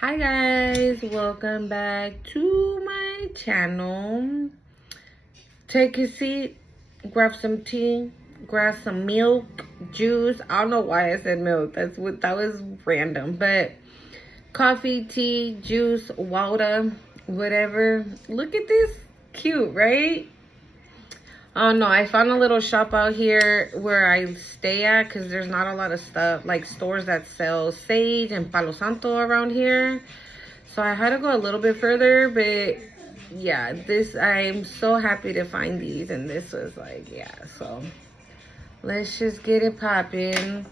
Hi guys, welcome back to my channel. Take a seat, grab some tea, grab some milk, juice. I don't know why I said milk. That was random, but coffee, tea, juice, water, whatever. Look at this, cute, right? Oh no, I found a little shop out here where I stay at because there's not a lot of stuff, like stores that sell sage and palo santo around here. So I had to go a little bit further, but yeah, I'm so happy to find these. And this was like, yeah, so let's just get it popping.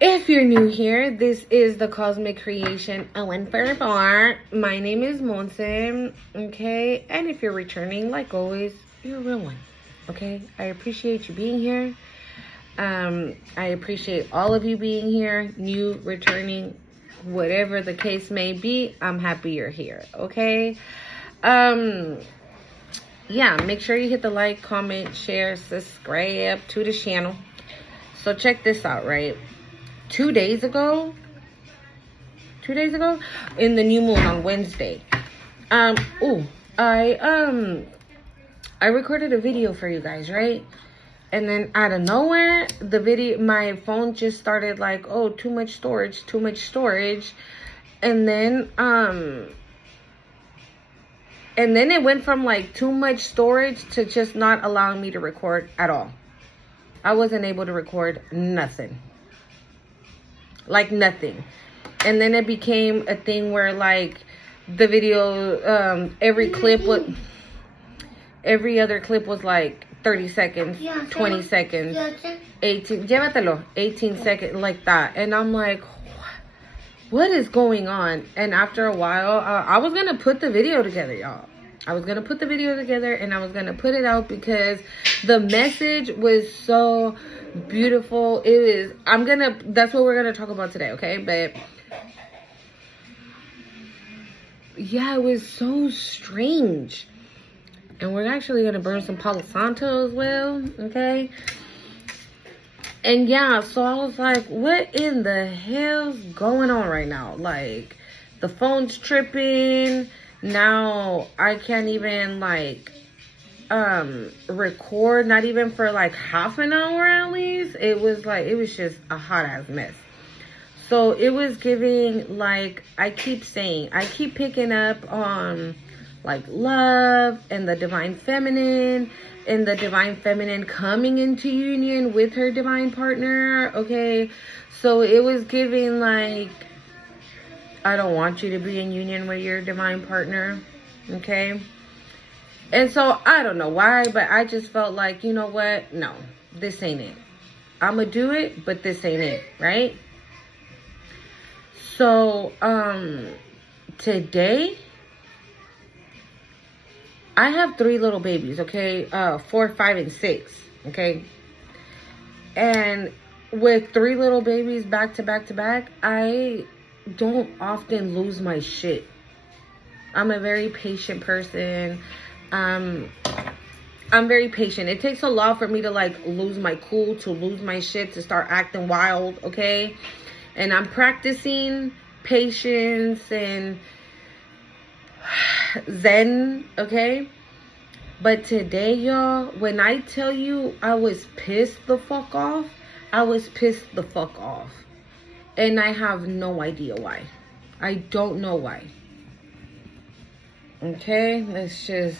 If you're new here, this is the Cosmic Creation 144. My name is Monse, okay? And if you're returning, like always, you're a real one, okay? I appreciate you being here. I appreciate all of you being here, new, returning, whatever the case may be. I'm happy you're here, okay? Yeah, make sure you hit the like, comment, share, subscribe to the channel. So check this out, right? 2 days ago, in the new moon on Wednesday, I recorded a video for you guys, right? And then out of nowhere, my phone just started like, oh, too much storage. And then it went from like too much storage to just not allowing me to record at all. I wasn't able to record nothing. Like nothing. And then it became a thing where like the video, every other clip was like 30 seconds, 20 seconds, 18 seconds, like that. And I'm like, what is going on? And after a while, I was going to put the video together, y'all. I was going to put the video together and I was going to put it out because the message was so beautiful. That's what we're going to talk about today, okay? But yeah, it was so strange. And we're actually going to burn some Palo Santo as well, okay? And yeah, so I was like, what in the hell's going on right now? Like, the phone's tripping. Now, I can't even, like, record, not even for, like, half an hour at least. It was just a hot-ass mess. So, it was giving, like, I keep picking up on like love and the divine feminine, and the divine feminine coming into union with her divine partner, okay? So it was giving like, I don't want you to be in union with your divine partner, okay? And so I don't know why, but I just felt like, you know what? No, this ain't it. I'm gonna do it, but this ain't it, right? So today I have 3 little babies, okay? 4, 5, and 6, okay? And with 3 little babies back to back to back, I don't often lose my shit. I'm a very patient person. I'm very patient. It takes a lot for me to like lose my cool, to lose my shit, to start acting wild, okay? And I'm practicing patience and zen, okay? But today, y'all, when I tell you I was pissed the fuck off, I was pissed the fuck off. And I have no idea why. I don't know why. Okay, let's just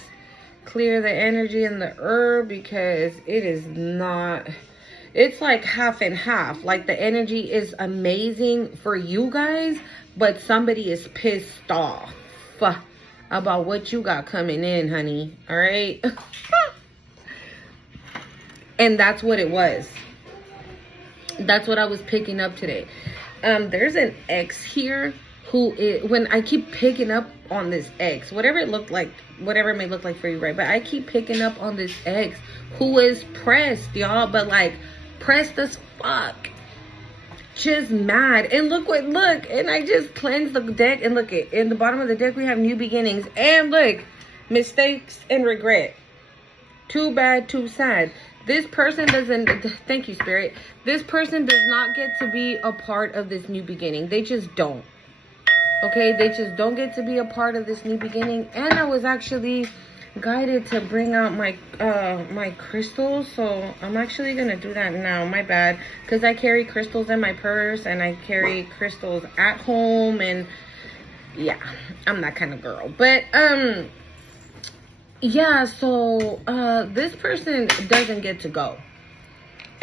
clear the energy in the herb because it is not, it's like half and half. Like the energy is amazing for you guys, but somebody is pissed off about what you got coming in, honey. All right? And that's what it was. That's what I was picking up today. There's an ex here who is, when I keep picking up on this ex, whatever it may look like for you, right? But I keep picking up on this ex who is pressed, y'all, but like pressed as fuck. Just mad. And look, and I just cleansed the deck, and look, in the bottom of the deck we have new beginnings, and look, mistakes and regret. Too bad, too sad. This person doesn't, thank you, Spirit. This person does not get to be a part of this new beginning. They just don't. Okay, they just don't get to be a part of this new beginning. And I was actually guided to bring out my my crystals, so I'm actually gonna do that now. My bad, because I carry crystals in my purse and I carry crystals at home, and yeah, I'm that kind of girl. But yeah, so this person doesn't get to go,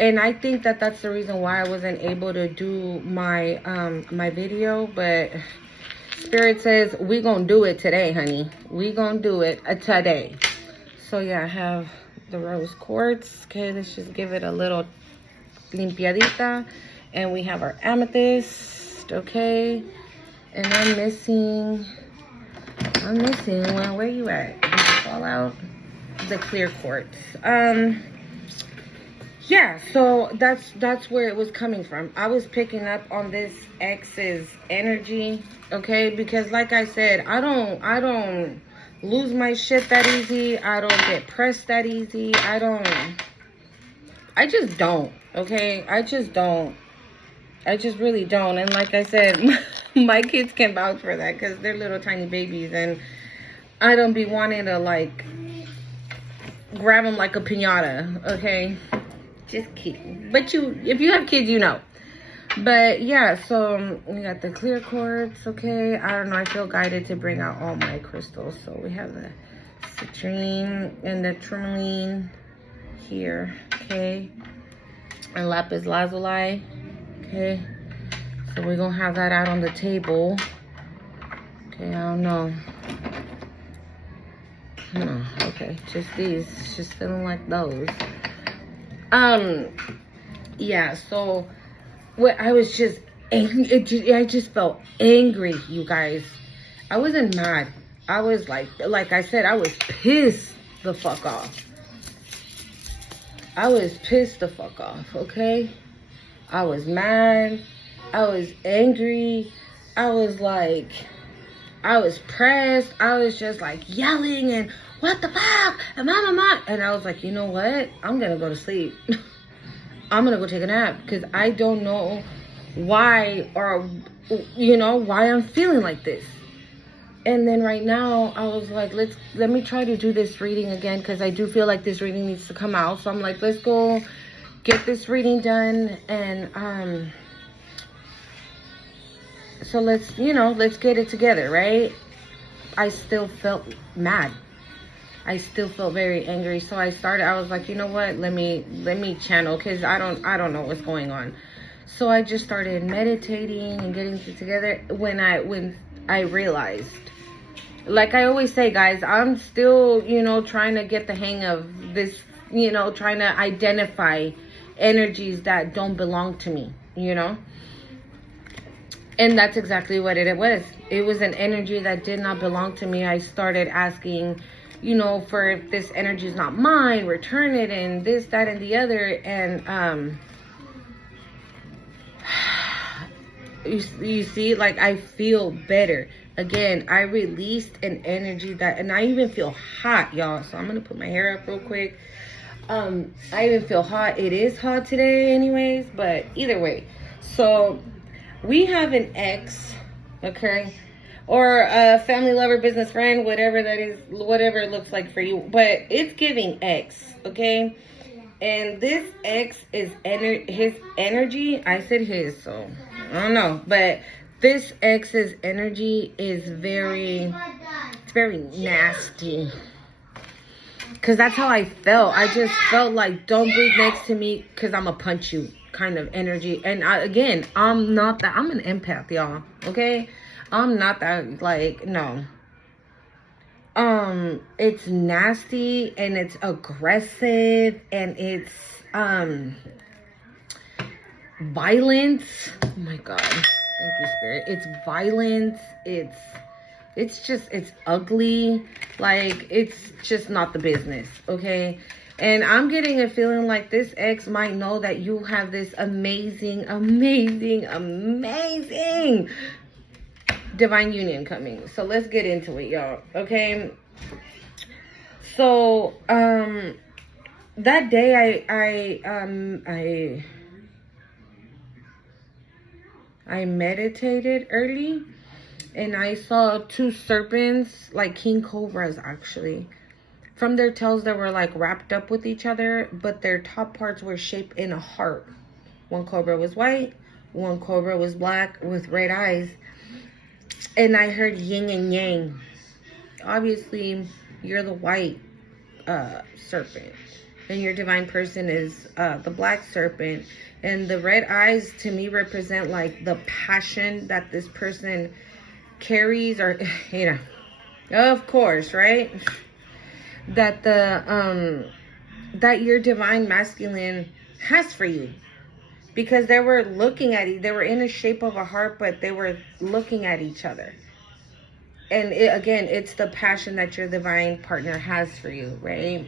and I think that that's the reason why I wasn't able to do my my video. But Spirit says we gonna do it today, honey. We gonna do it today. So yeah, I have the rose quartz. Okay, let's just give it a little limpiadita. And we have our amethyst. Okay, and I'm missing. Well, where you at? Did you fall out? The clear quartz. Yeah, so that's where it was coming from. I was picking up on this ex's energy, okay? Because like I said, I don't lose my shit that easy. I don't get pressed that easy. I just don't, okay? I just don't. I just really don't. And like I said, my kids can vouch for that because they're little tiny babies, and I don't be wanting to like grab them like a piñata, okay? Just kidding. But if you have kids, you know. But yeah, so we got the clear quartz, okay? I don't know, I feel guided to bring out all my crystals. So we have the citrine and the tourmaline here, okay? And lapis lazuli, okay? So we're gonna have that out on the table. Okay, I don't know. Okay, just these, just feeling like those. Yeah, so what I was just angry. I just felt angry, you guys. I wasn't mad. I was like I said, I was pissed the fuck off. I was pissed the fuck off, okay? I was mad. I was angry. I was pressed. I was just like yelling and what the fuck? And mama. And I was like, you know what? I'm going to go to sleep. I'm going to go take a nap because I don't know why why I'm feeling like this. And then right now I was like, let me try to do this reading again because I do feel like this reading needs to come out. So I'm like, let's go get this reading done. And so let's get it together, right? I still felt mad. I still felt very angry. So I was like, you know what? Let me channel because I don't know what's going on. So I just started meditating and getting it together when I realized, like I always say, guys, I'm still, trying to get the hang of this, trying to identify energies that don't belong to me, And that's exactly what it was. It was an energy that did not belong to me. I started asking, for if this energy is not mine, return it, and this, that, and the other. And you see, like I feel better. Again, I released an energy and I even feel hot, y'all. So I'm gonna put my hair up real quick. I even feel hot. It is hot today, anyways. But either way, so we have an ex, okay, or a family, lover, business friend, whatever that is, whatever it looks like for you. But it's giving ex, okay. And this ex is his energy. I said his, so I don't know. But this ex's energy is very nasty. Because that's how I felt. I just felt like, don't breathe next to me because I'm going to punch you kind of energy. And again, I'm not that. I'm an empath, y'all. Okay? I'm not that, like, no. It's nasty and it's aggressive and it's violence. Oh my God. Thank you, Spirit. It's violence. It's ugly. Like, it's just not the business, okay? And I'm getting a feeling like this ex might know that you have this amazing divine union coming. So let's get into it, y'all, okay? So that day I meditated early, and I saw two serpents, like king cobras actually. From their tails, they were like wrapped up with each other, but their top parts were shaped in a heart. One cobra was white, one cobra was black with red eyes. And I heard yin and yang. Obviously, you're the white serpent, and your divine person is the black serpent. And the red eyes to me represent like the passion that this person carries, or you know, of course, right? That that your divine masculine has for you, because they were looking at they were in the shape of a heart, but they were looking at each other. And again, it's the passion that your divine partner has for you, right?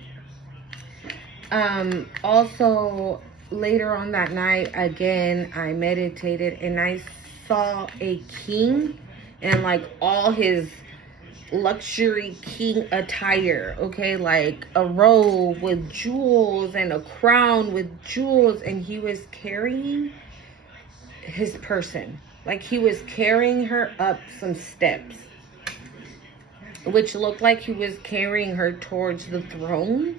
Also, later on that night, again, I meditated and I saw a king and like all his luxury king attire, okay, like a robe with jewels and a crown with jewels, and he was carrying his person, like he was carrying her up some steps, which looked like he was carrying her towards the throne.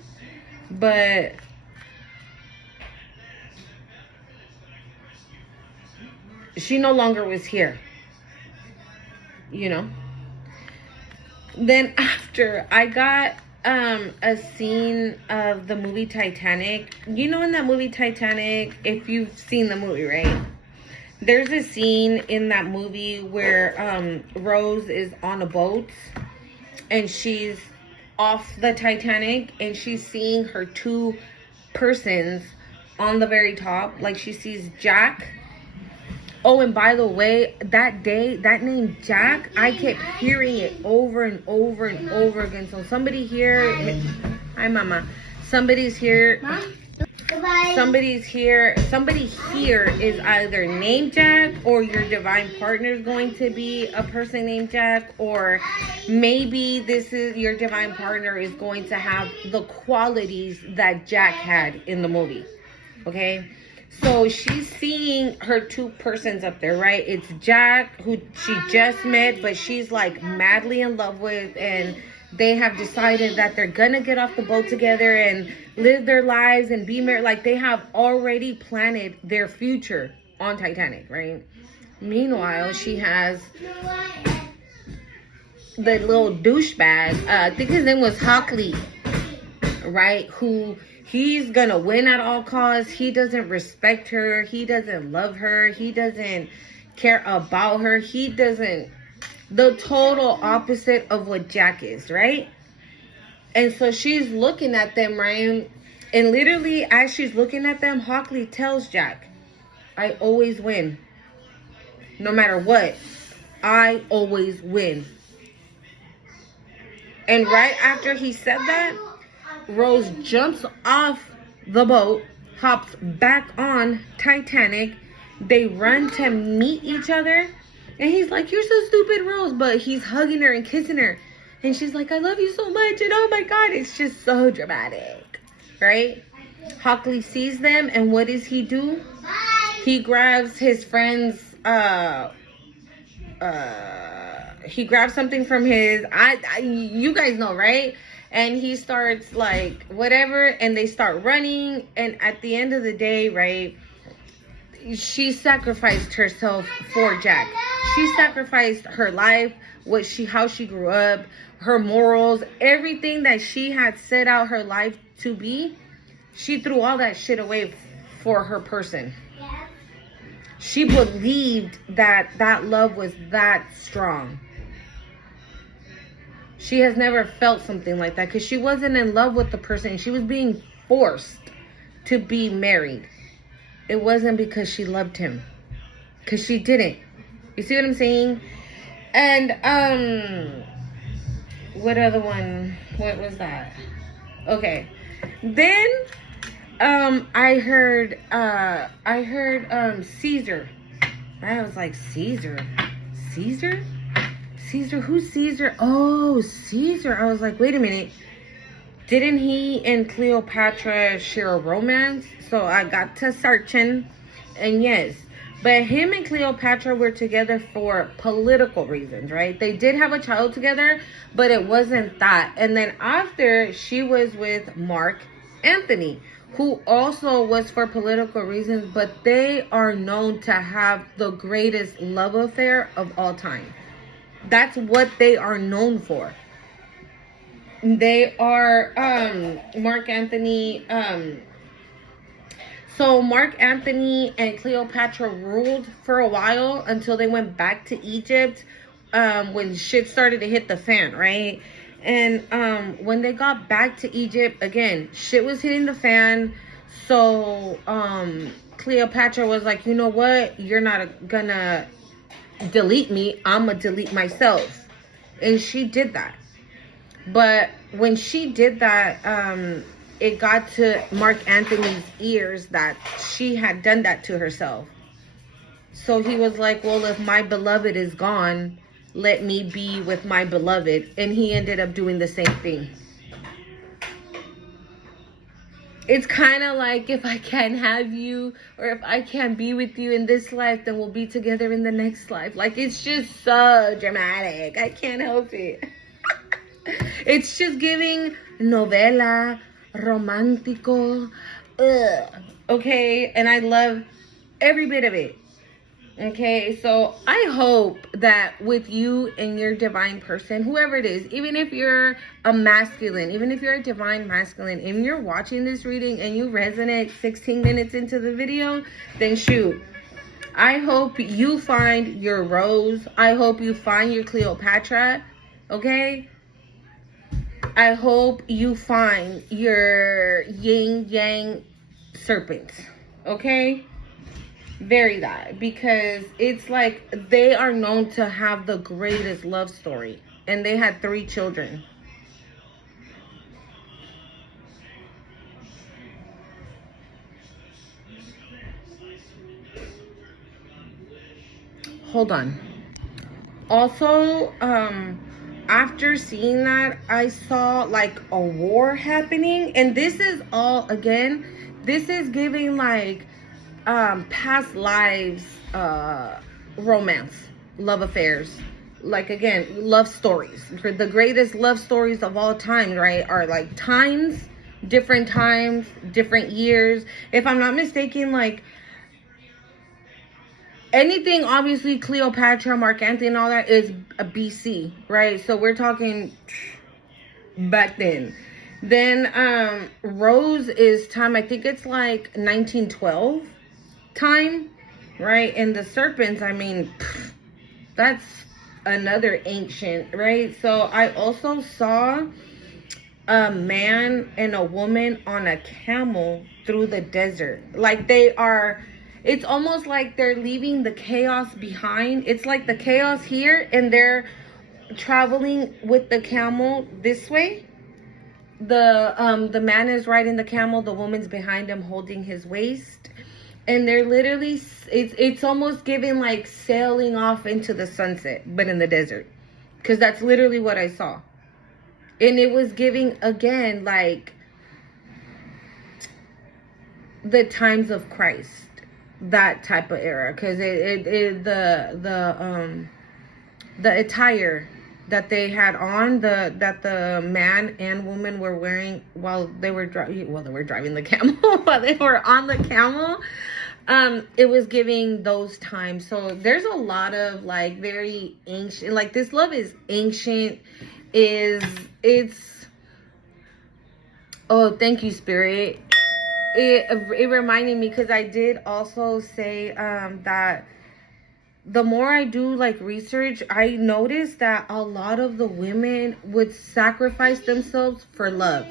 But she no longer was here, you know. Then after, I got a scene of the movie Titanic. You know, in that movie Titanic, if you've seen the movie, right? There's a scene in that movie where Rose is on a boat and she's off the Titanic and she's seeing her two persons on the very top. Like she sees Jack. Oh, and by the way, that day, that name Jack, I kept hearing it over and over and over again. So somebody here, hi mama, somebody's here. Mom? Goodbye. Somebody here is either named Jack, or your divine partner is going to be a person named Jack, or maybe this is your divine partner is going to have the qualities that Jack had in the movie. Okay, so she's seeing her two persons up there, right? It's Jack, who she just met, but she's like madly in love with, and they have decided that they're gonna get off the boat together and live their lives and be married. Like they have already planned their future on Titanic, right? Meanwhile, she has the little douchebag, I think his name was Hockley, right? Who he's gonna win at all costs. He doesn't respect her. He doesn't love her. He doesn't care about her. He doesn't, the total opposite of what Jack is, right? And so she's looking at them, right? And literally, as she's looking at them, Hockley tells Jack, I always win. No matter what, I always win. And right after he said that, Rose jumps off the boat, hops back on Titanic. They run to meet each other. And he's like, you're so stupid, Rose. But he's hugging her and kissing her. And she's like, I love you so much. And oh my God, it's just so dramatic. Right? Hockley sees them. And what does he do? He grabs his friend's, he grabs something from his, you guys know, right? And he starts like, whatever. And they start running. And at the end of the day, right, she sacrificed herself for Jack. She sacrificed her life, how she grew up, her morals, everything that she had set out her life to be. She threw all that shit away for her person. She believed that that love was that strong. She has never felt something like that because she wasn't in love with the person. She was being forced to be married. It wasn't because she loved him, because she didn't. You see what I'm saying? And what other one? What was that? Okay. Then I heard Caesar. I was like, Caesar? Who's Caesar? Oh, Caesar. I was like, wait a minute. Didn't he and Cleopatra share a romance? So I got to searching. And yes, But him and Cleopatra were together for political reasons, right? They did have a child together, but it wasn't that. And then after, she was with Mark Antony, who also was for political reasons, but they are known to have the greatest love affair of all time. That's what they are known for. They are Mark Antony. So Mark Antony and Cleopatra ruled for a while until they went back to Egypt when shit started to hit the fan, right? And when they got back to Egypt, again, shit was hitting the fan. So Cleopatra was like, you know what? You're not gonna delete me. I'm gonna delete myself. And she did that. But when she did that, it got to Mark Antony's ears that she had done that to herself. So he was like, well, if my beloved is gone, let me be with my beloved. And he ended up doing the same thing. It's kind of like, if I can't have you, or if I can't be with you in this life, then we'll be together in the next life. Like, it's just so dramatic. I can't help it. It's just giving novela, romantico, okay? And I love every bit of it, okay? So I hope that with you and your divine person, whoever it is, even if you're a masculine, even if you're a divine masculine, and you're watching this reading and you resonate 16 minutes into the video, then shoot. I hope you find your Rose. I hope you find your Cleopatra, okay? I hope you find your yin yang serpent, okay? Very that, because it's like they are known to have the greatest love story, and they had 3 children. Hold on. Also, after seeing that, I saw like a war happening, and this is all, again, this is giving like past lives, romance, love affairs, like, again, love stories. The greatest love stories of all time, right, are like times, different years. If I'm not mistaken, like anything, obviously, Cleopatra, Mark Antony, and all that is a BC, right? So we're talking back then. Then Rose is time, I think it's like 1912 time, right? And the serpents, I mean, that's another ancient, right? So I also saw a man and a woman on a camel through the desert. Like, they are... It's almost like they're leaving the chaos behind. It's like the chaos here, and they're traveling with the camel this way. The man is riding the camel. The woman's behind him holding his waist. And they're literally, it's almost giving like sailing off into the sunset, but in the desert. Because that's literally what I saw. And it was giving, again, like the times of Christ. That type of era, because the attire that they had on, that the man and woman were wearing while they were driving the camel, while they were on the camel, it was giving those times. So there's a lot of like very ancient, like this love is ancient, it's oh, thank you, Spirit. It reminded me, because I did also say that the more I do like research, I noticed that a lot of the women would sacrifice themselves for love.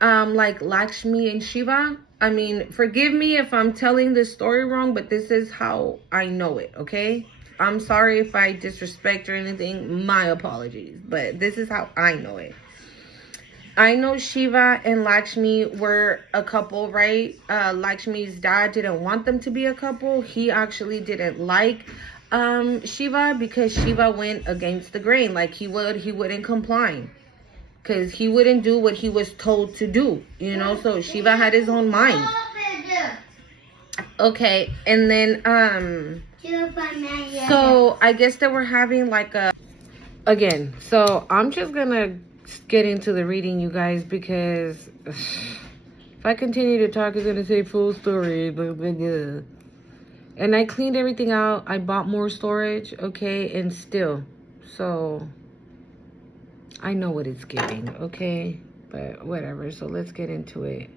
Like Lakshmi and Shiva. I mean, forgive me if I'm telling this story wrong, but this is how I know it, okay? I'm sorry if I disrespect or anything. My apologies. But this is how I know it. I know Shiva and Lakshmi were a couple, right? Lakshmi's dad didn't want them to be a couple. He actually didn't like Shiva, because Shiva went against the grain. Like, he wouldn't comply, because he wouldn't do what he was told to do, you know? So Shiva had his own mind. Okay, and then so I guess that we're having like a again. So I'm just gonna get into the reading, you guys, because if I continue to talk, it's gonna say full story. And I cleaned everything out. I bought more storage, okay, and still, so I know what it's giving, okay, but whatever. So let's get into it.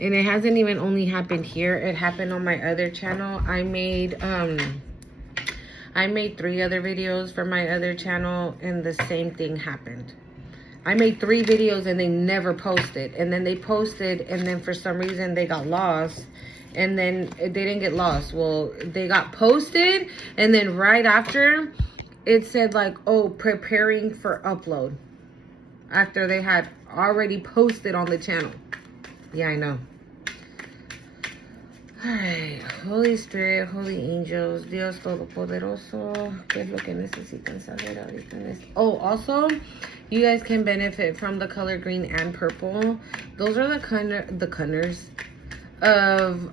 And it hasn't even only happened here. It happened on my other channel. I made 3 other videos for my other channel, and the same thing happened. I made 3 videos and they never posted. And then they posted, and then for some reason they got lost. And then they didn't get lost. Well, they got posted, and then right after it said like, oh, preparing for upload. After they had already posted on the channel. Yeah, I know. Alright, Holy Spirit, Holy Angels, Dios Todopoderoso, ¿qué es lo que necesitan saber ahorita en esto? Oh, also, you guys can benefit from the color green and purple. Those are the corners of,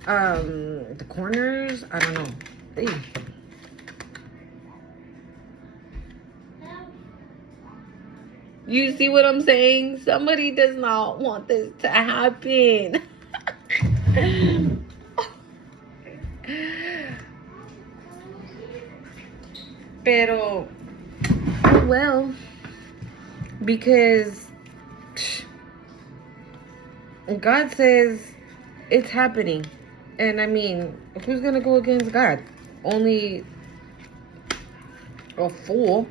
the corners, I don't know. Hey. You see what I'm saying? Somebody does not want this to happen. Pero, oh well, because God says it's happening. And I mean, who's gonna go against God? Only a fool,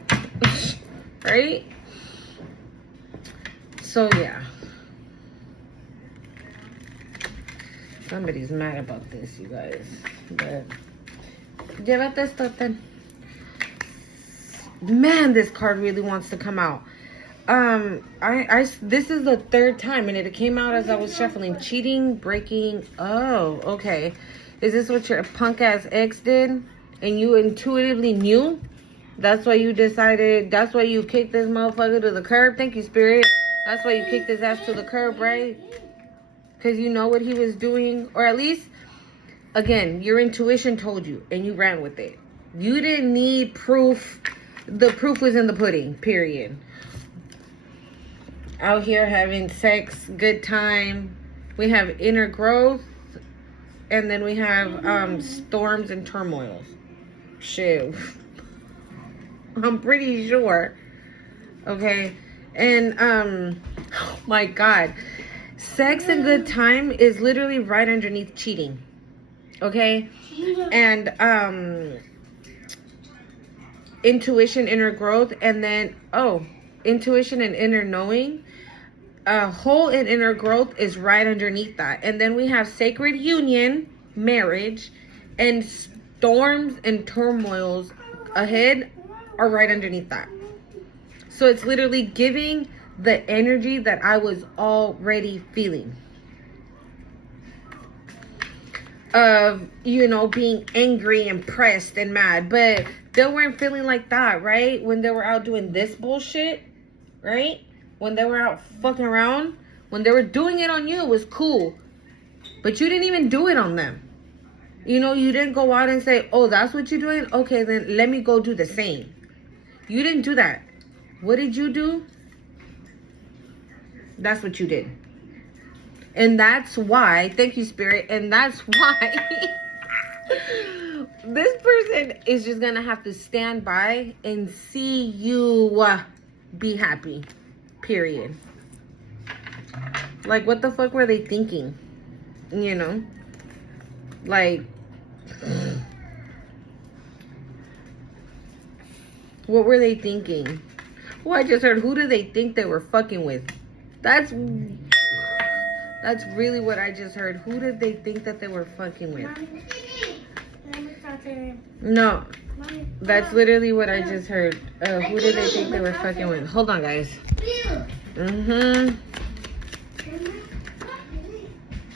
right? So yeah, somebody's mad about this, you guys. But llévate esto, ten. Man, this card really wants to come out. This is the 3rd time, and it came out as I was shuffling. Cheating, breaking. Oh, okay. Is this what your punk ass ex did, and you intuitively knew? That's why you decided. That's why you kicked this motherfucker to the curb. Thank you, Spirit. That's why you kicked his ass to the curb, right? Because you know what he was doing. Or at least, again, your intuition told you, and you ran with it. You didn't need proof. The proof was in the pudding, period. Out here having sex, good time. We have inner growth. And then we have storms and turmoils. Shit. I'm pretty sure. Okay. And, oh my God. Sex and good time is literally right underneath cheating. Okay? And, intuition, inner growth, and then, oh, intuition and inner knowing. Whole and inner growth is right underneath that. And then we have sacred union, marriage, and storms and turmoils ahead are right underneath that. So it's literally giving the energy that I was already feeling. Of, you know, being angry and pressed and mad. But they weren't feeling like that, right? When they were out doing this bullshit, right? When they were out fucking around. When they were doing it on you, it was cool. But you didn't even do it on them. You know, you didn't go out and say, oh, that's what you're doing? Okay, then let me go do the same. You didn't do that. What did you do? That's what you did. And that's why, thank you, Spirit, and that's why this person is just going to have to stand by and see you be happy, period. Like, what the fuck were they thinking? You know? Like, what were they thinking? Well, I just heard, who do they think they were fucking with? That's really what I just heard. Who did they think that they were fucking with? No. That's literally what I just heard. Who did they think they were fucking with? Hold on, guys.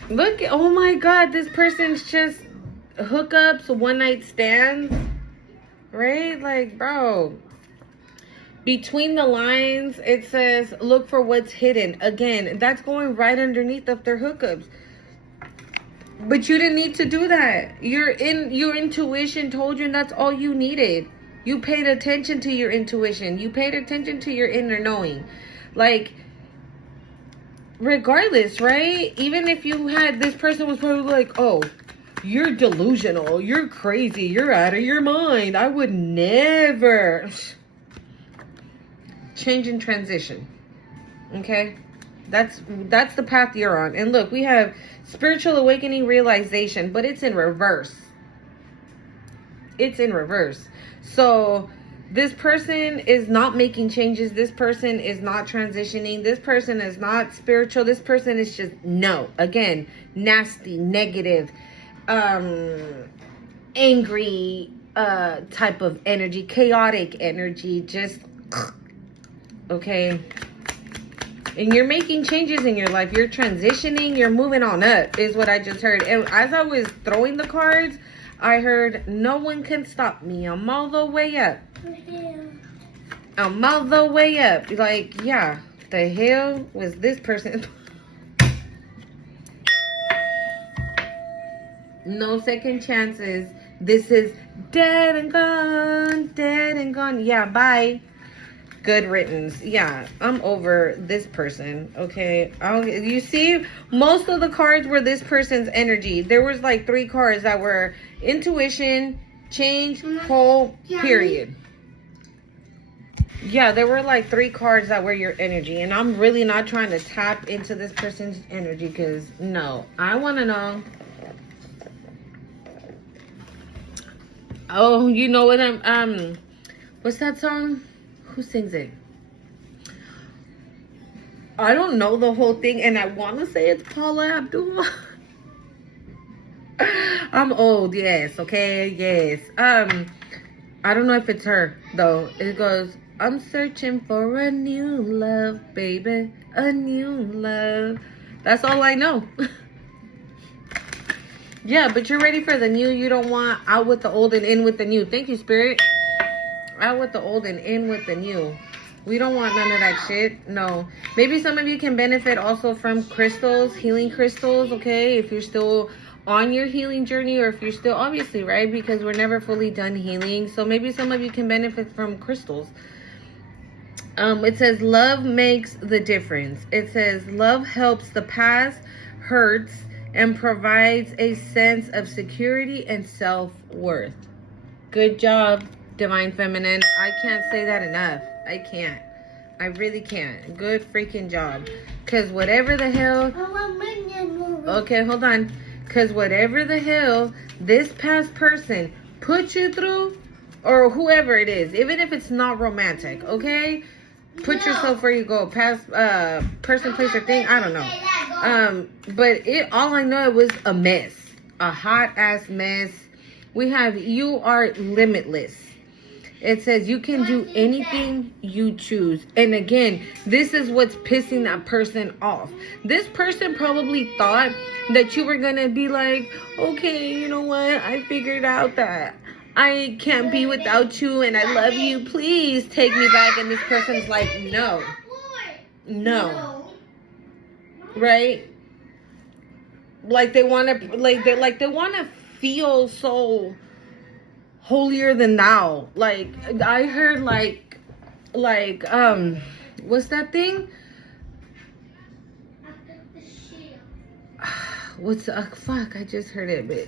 Look, oh my God, this person's just hookups, one night stands. Right? Like, bro. Between the lines, it says, look for what's hidden. Again, that's going right underneath of their hookups. But you didn't need to do that. Your intuition told you, and that's all you needed. You paid attention to your intuition. You paid attention to your inner knowing. Like, regardless, right? Even if you had, this person was probably like, oh, you're delusional. You're crazy. You're out of your mind. I would never. Change and transition. Okay? That's the path you're on. And look, we have spiritual awakening, realization, but it's in reverse. It's in reverse. So this person is not making changes. This person is not transitioning. This person is not spiritual. This person is just, no. Again, nasty, negative, angry type of energy, chaotic energy, just, okay. And you're making changes in your life. You're transitioning. You're moving on up, is what I just heard. And as I was throwing the cards, I heard, no one can stop me. I'm all the way up. I'm all the way up. Like, yeah, the hell was this person? No second chances. This is dead and gone. Dead and gone. Yeah, bye. Good riddance. Yeah, I'm over this person. Okay. You see, most of the cards were this person's energy. There was like 3 cards that were intuition, change, whole, period. Yeah, there were like 3 cards that were your energy. And I'm really not trying to tap into this person's energy because, no. I want to know. Oh, you know what what's that song? Who sings it? I don't know the whole thing, and I want to say it's Paula Abdul. I'm old, yes, okay, yes. I don't know if it's her, though. It goes, I'm searching for a new love, baby, a new love. That's all I know. Yeah, but you're ready for the new. You don't want out with the old and in with the new. Thank you, Spirit. Out with the old and in with the new. We don't want none of that shit. No. Maybe some of you can benefit also from crystals, healing crystals, okay? If you're still on your healing journey, or if you're still, obviously, right? Because we're never fully done healing. So maybe some of you can benefit from crystals. It says love makes the difference. It says love helps the past hurts and provides a sense of security and self-worth. Good job, Divine Feminine. I can't say that enough. I can't. I really can't. Good freaking job. Because whatever the hell... Okay, hold on. Because whatever the hell this past person put you through, or whoever it is, even if it's not romantic, okay? Put yourself where you go. Past person, place, or thing. I don't know. But all I know, it was a mess. A hot-ass mess. We have, you are limitless. It says you can do anything you choose. And again, this is what's pissing that person off. This person probably thought that you were going to be like, okay, you know what? I figured out that I can't be without you and I love you. Please take me back. And this person's like, no. No. Right? Like they want to, they want to feel so holier than thou. Like I heard what's that thing? What's fuck, I just heard it, but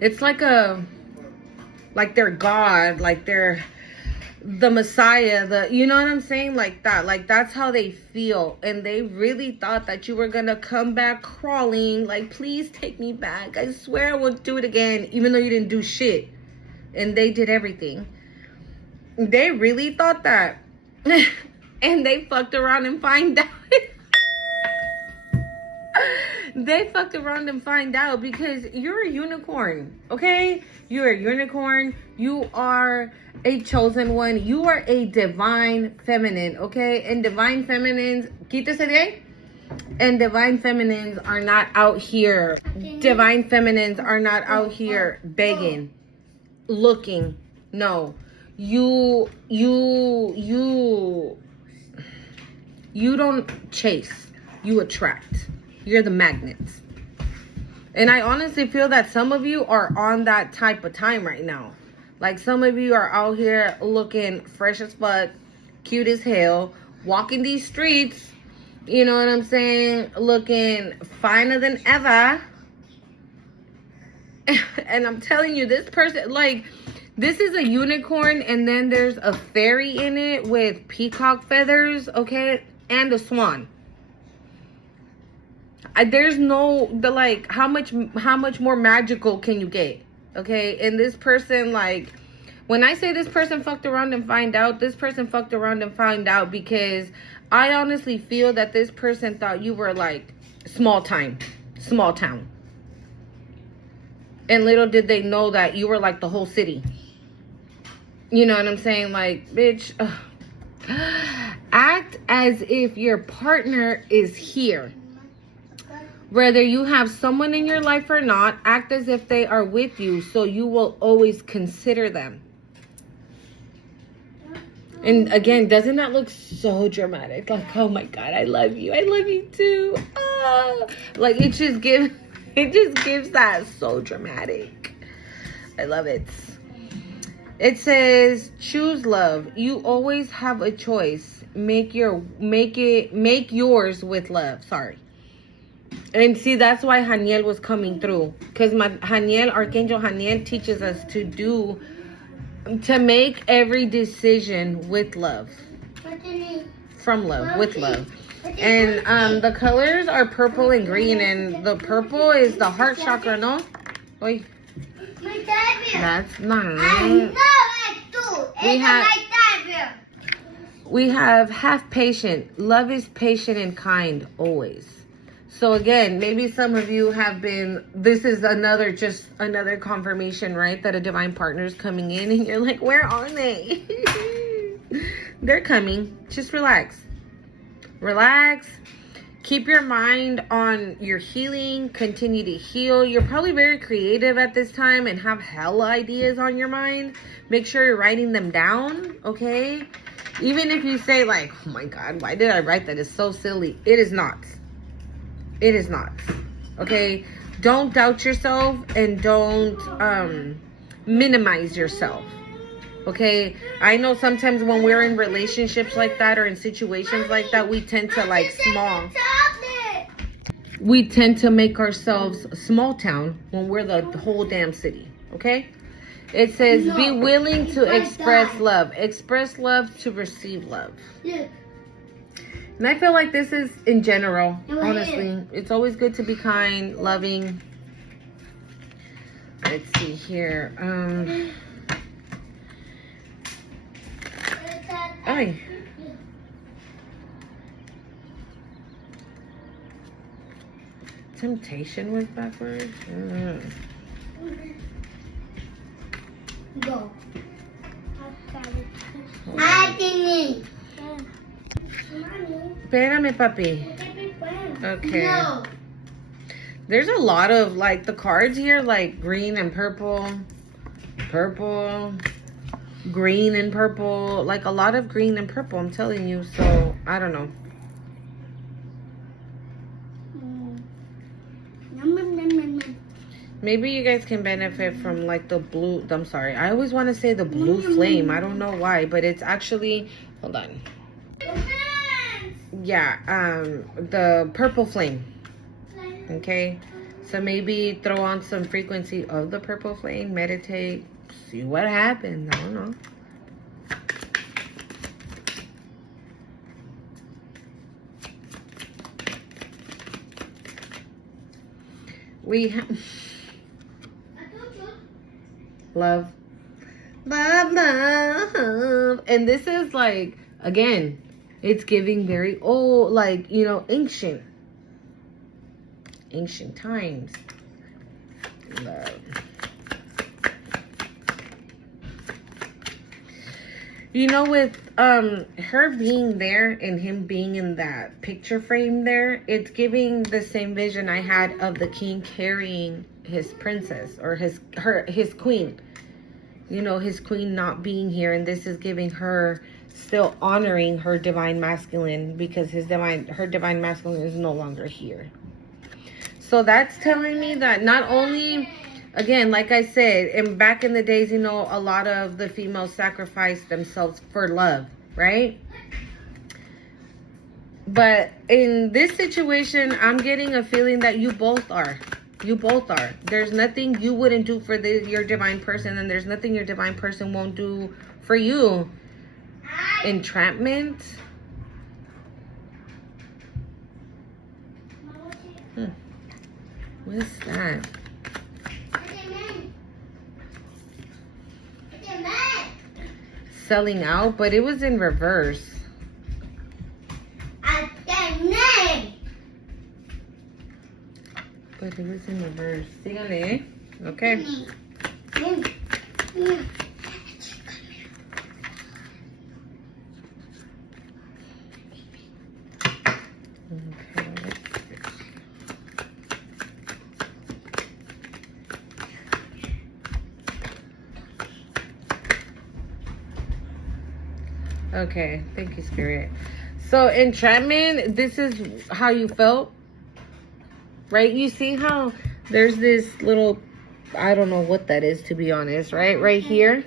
it's like they're God, like they're the Messiah, you know what I'm saying? Like that, like that's how they feel. And they really thought that you were gonna come back crawling, like, please take me back. I swear I won't do it again, even though you didn't do shit. And they did everything. They really thought that. And they fucked around and find out. They fucked around and find out because you're a unicorn, okay? You're a unicorn. You are a chosen one. You are a divine feminine, okay? And divine feminines, quítese de ahí. And divine feminines are not out here. Divine feminines are not out here begging, looking. No. you don't chase, you attract. You're the magnets. And I honestly feel that some of you are on that type of time right now. Like, some of you are out here looking fresh as fuck, cute as hell, walking these streets, you know what I'm saying, looking finer than ever. And I'm telling you, this person, like, this is a unicorn, and then there's a fairy in it with peacock feathers, okay, and a swan. There's no, like, how much more magical can you get, okay? And this person, like, when I say this person fucked around and find out, this person fucked around and found out because I honestly feel that this person thought you were, like, small town. And little did they know that you were, like, the whole city. You know what I'm saying? Like, bitch, act as if your partner is here. Whether you have someone in your life or not, act as if they are with you, so you will always consider them. And again, doesn't that look so dramatic? Like, oh my God, I love you. I love you too. Oh. Like, it just gives that so dramatic. I love it. It says, choose love. You always have a choice. Make yours with love. Sorry. And see, that's why Haniel was coming through. Because Archangel Haniel teaches us to make every decision with love. From love, with love. And the colors are purple and green. And the purple is the heart chakra, no? Oy. That's nice. We have half patient. Love is patient and kind always. So again, maybe some of you have been, this is another confirmation, right? That a divine partner is coming in and you're like, where are they? They're coming. Just relax. Relax. Keep your mind on your healing. Continue to heal. You're probably very creative at this time and have hella ideas on your mind. Make sure you're writing them down, okay? Even if you say like, oh my God, why did I write that? It's so silly. It is not. It is not. Okay? Don't doubt yourself and don't minimize yourself. Okay? I know sometimes when we're in relationships like that or in situations like that, we tend to we tend to make ourselves small town when we're the whole damn city. Okay? It says, be willing to express love. Express love to receive love. And I feel like this is in general, honestly. It's always good to be kind, loving. Let's see here. Ay. Temptation was backwards. Go. Espérame, papi. Okay. No. There's a lot of, like, the cards here, like, green and purple, green and purple. Like, a lot of green and purple, I'm telling you. So, I don't know. Maybe you guys can benefit from, like, the blue. I'm sorry. I always want to say the blue flame. I don't know why, but it's actually, hold on. Yeah, the purple flame. Okay, so maybe throw on some frequency of the purple flame, meditate, see what happens. I don't know. We have love, and this is like, again, it's giving very old, like, you know, ancient times. Love. You know, with her being there and him being in that picture frame there, it's giving the same vision I had of the king carrying his princess or his queen. you know, his queen not being here, and this is giving her still honoring her divine masculine, because her divine masculine is no longer here. So that's telling me that not only, again, like I said, and back in the days, you know, a lot of the females sacrificed themselves for love, right? But in this situation, I'm getting a feeling that you both are. You both are. There's nothing you wouldn't do for your divine person, and there's nothing your divine person won't do for you. Entrapment. What is that? Selling out, but it was in reverse. But it was in reverse. Sígale. Okay. Okay, thank you, Spirit. So, entrapment, this is how you felt, right? You see how there's this little, I don't know what that is, to be honest, right? Right here.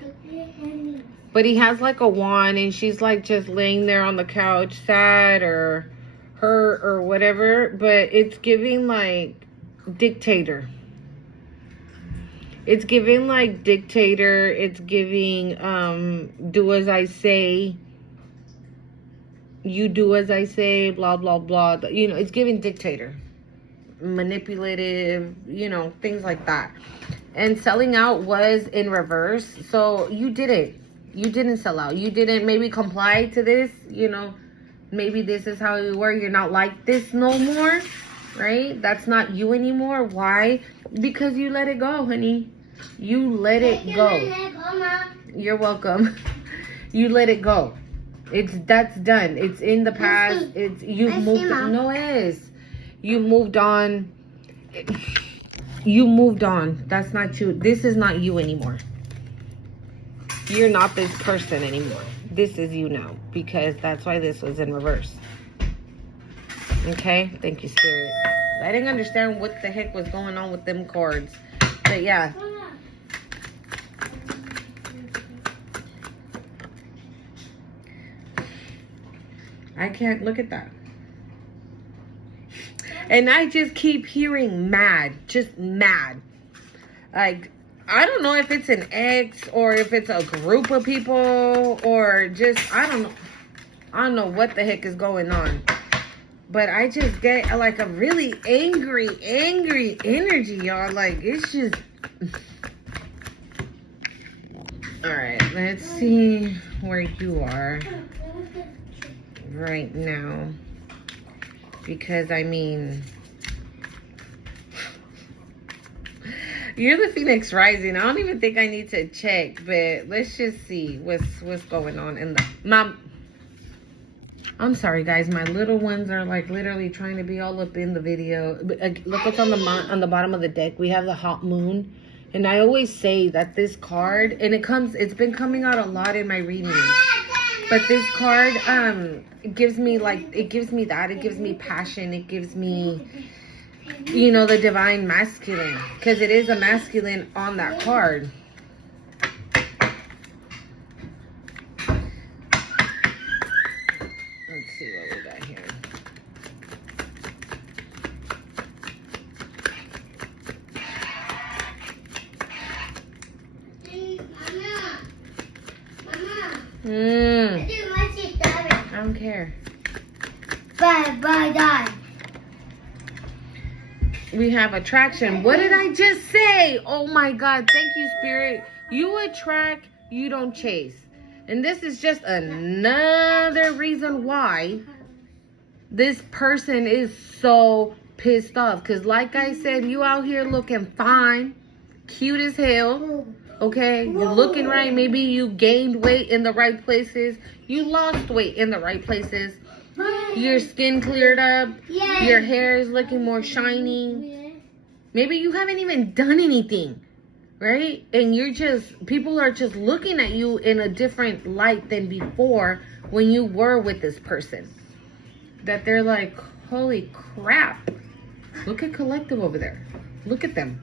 But he has like a wand, and she's like just laying there on the couch, sad or hurt or whatever. But it's giving like dictator. It's giving like dictator. It's giving do as I say. You do as I say, blah, blah, blah. You know, it's giving dictator. Manipulative, you know, things like that. And selling out was in reverse. So you didn't sell out. You didn't maybe comply to this, you know. Maybe this is how you were. You're not like this no more, right? That's not you anymore. Why? Because you let it go, honey. You let it go. You're welcome. You let it go. That's done. It's in the past. You've moved on. No, it is. You moved on. You moved on. That's not you. This is not you anymore. You're not this person anymore. This is you now, because that's why this was in reverse. Okay? Thank you, Spirit. I didn't understand what the heck was going on with them cards. But yeah. I can't look at that. And I just keep hearing mad. Just mad. Like, I don't know if it's an ex or if it's a group of people or just, I don't know what the heck is going on. But I just get like a really angry energy, y'all. Like, it's just... Alright, let's see where you are right now. Because, I mean... You're the Phoenix Rising. I don't even think I need to check, but let's just see what's going on in the... I'm sorry, guys. My little ones are like literally trying to be all up in the video. Look what's on the bottom of the deck. We have the hot moon, and I always say that this card, and it's been coming out a lot in my readings. But this card it gives me passion. It gives me, you know, the divine masculine, because it is a masculine on that card. Let's see what we got here. I don't care. Bye. We have attraction. What did I just say? Oh my God. Thank you, Spirit. You attract, you don't chase. And this is just another reason why this person is so pissed off. Because like I said, you out here looking fine, cute as hell. Okay, you're looking right. Maybe you gained weight in the right places. You lost weight in the right places. Your skin cleared up. Your hair is looking more shiny. Maybe you haven't even done anything, right? And people are just looking at you in a different light than before when you were with this person. That they're like, holy crap. Look at Collective over there. Look at them.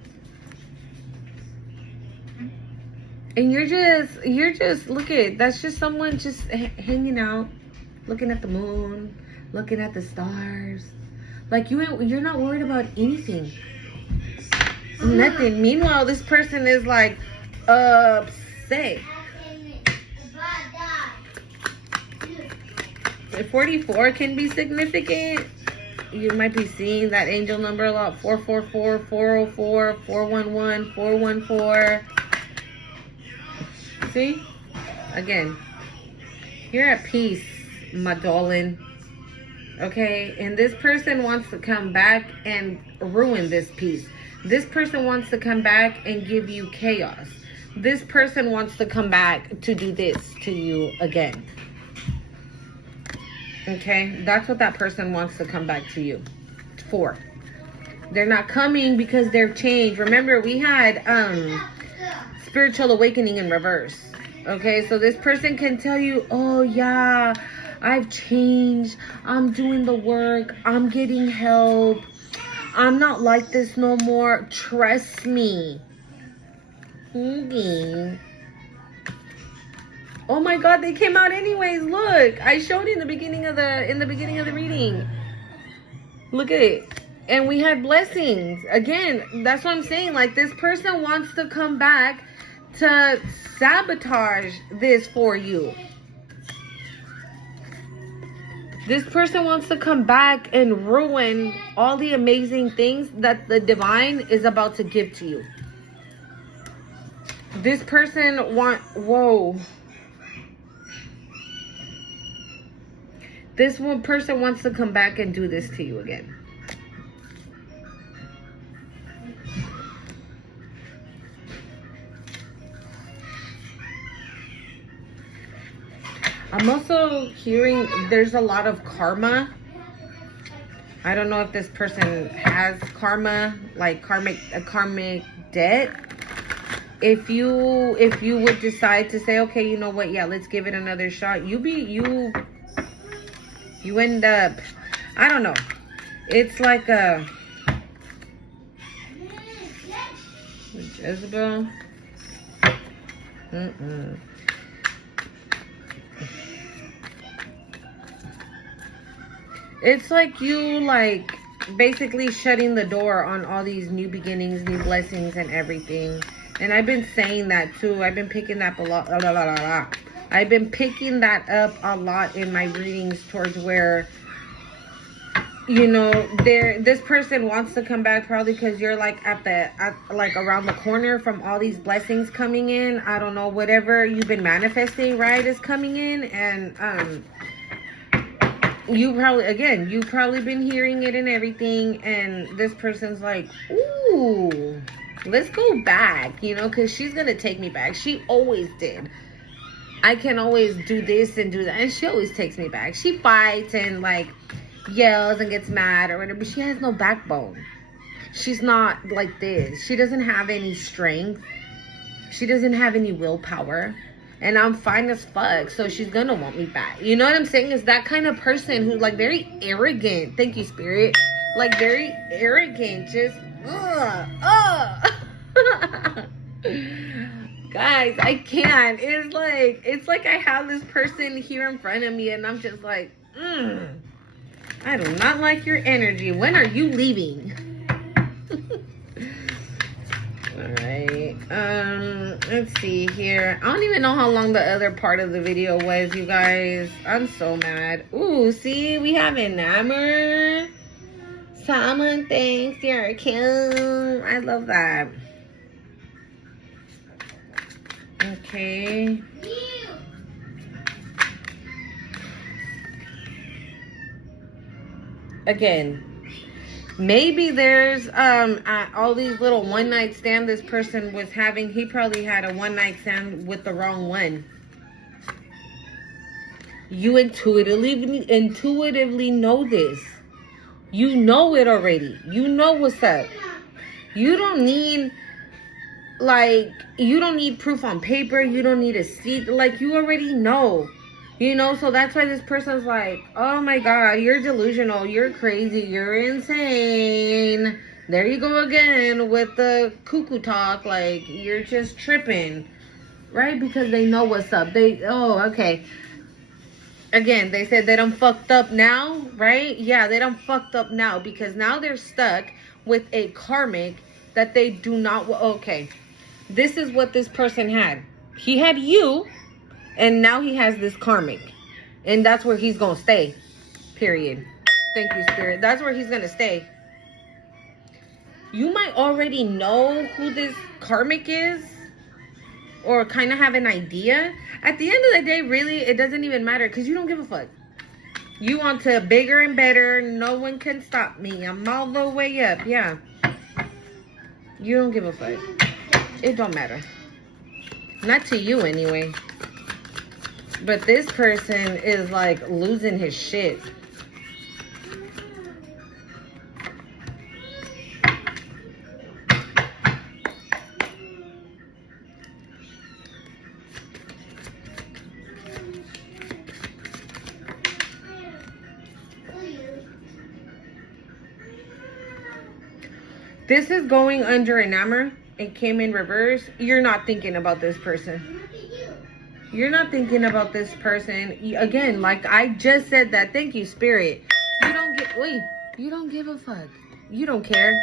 And you're just, look at, that's just someone just hanging out, looking at the moon, looking at the stars. Like, you're not worried about anything. Nothing. Meanwhile, this person is like upset. 44 can be significant. You might be seeing that angel number a lot. 444, 404, 411, 414. See? Again, you're at peace, my darling. Okay? And this person wants to come back and ruin this peace. This person wants to come back and give you chaos. This person wants to come back to do this to you again. Okay? That's what that person wants to come back to you for. They're not coming because they're changed. Remember, we had spiritual awakening in reverse. Okay? So this person can tell you, oh yeah, I've changed. I'm doing the work. I'm getting help. I'm not like this no more. Trust me. Okay. Oh my God, they came out anyways. Look, I showed you in the beginning of the reading. Look at it. And we had blessings. Again, that's what I'm saying. Like, this person wants to come back to sabotage this for you. This person wants to come back and ruin all the amazing things that the divine is about to give to you. This person whoa. This one person wants to come back and do this to you again. I'm also hearing there's a lot of karma. I don't know if this person has karma, like karmic debt. If you would decide to say, okay, you know what, yeah, let's give it another shot. You end up, I don't know. It's like a Jezebel. It's like you basically shutting the door on all these new beginnings, new blessings and everything. And I've been saying that too. I've been picking that up a lot. I've been picking that up a lot in my readings towards where, you know, this person wants to come back probably because you're like like around the corner from all these blessings coming in. I don't know, whatever you've been manifesting, right, is coming in. And you've probably been hearing it and everything. And this person's like, ooh, let's go back, you know, because she's going to take me back. She always did. I can always do this and do that. And she always takes me back. She fights and like yells and gets mad or whatever. But she has no backbone. She's not like this. She doesn't have any strength. She doesn't have any willpower. And I'm fine as fuck. So she's going to want me back. You know what I'm saying? Is that kind of person who's like very arrogant. Thank you, Spirit. Like very arrogant. Just, Guys, I can't. It's like I have this person here in front of me and I'm just like, I do not like your energy. When are you leaving? Alright. Let's see here. I don't even know how long the other part of the video was, you guys. I'm so mad. Ooh, see, we have enamored. Someone thinks you're cute. I love that. Okay. Again, maybe there's all these little one night stand this person was having. He probably had a one night stand with the wrong one. You intuitively know this. You know it already. You know what's up. You don't need like, you don't need proof on paper. You don't need a seat. Like, you already know. You know, so that's why this person's like, oh my God, you're delusional. You're crazy. You're insane. There you go again with the cuckoo talk. Like, you're just tripping. Right? Because they know what's up. Okay. Again, they said they done fucked up now, right? Yeah, they done fucked up now because now they're stuck with a karmic that they do not. Okay, this is what this person had. He had you, and now he has this karmic, and that's where he's gonna stay. Period. Thank you, Spirit. That's where he's gonna stay. You might already know who this karmic is, or kind of have an idea. At the end of the day, really, it doesn't even matter because you don't give a fuck. You want to bigger and better. No one can stop me. I'm all the way up. Yeah. You don't give a fuck. It don't matter. Not to you anyway. But this person is like losing his shit. This is going under enamor. It came in reverse. You're not thinking about this person. You're not thinking about this person. Again, like I just said that. Thank you, Spirit. You don't give a fuck. You don't care.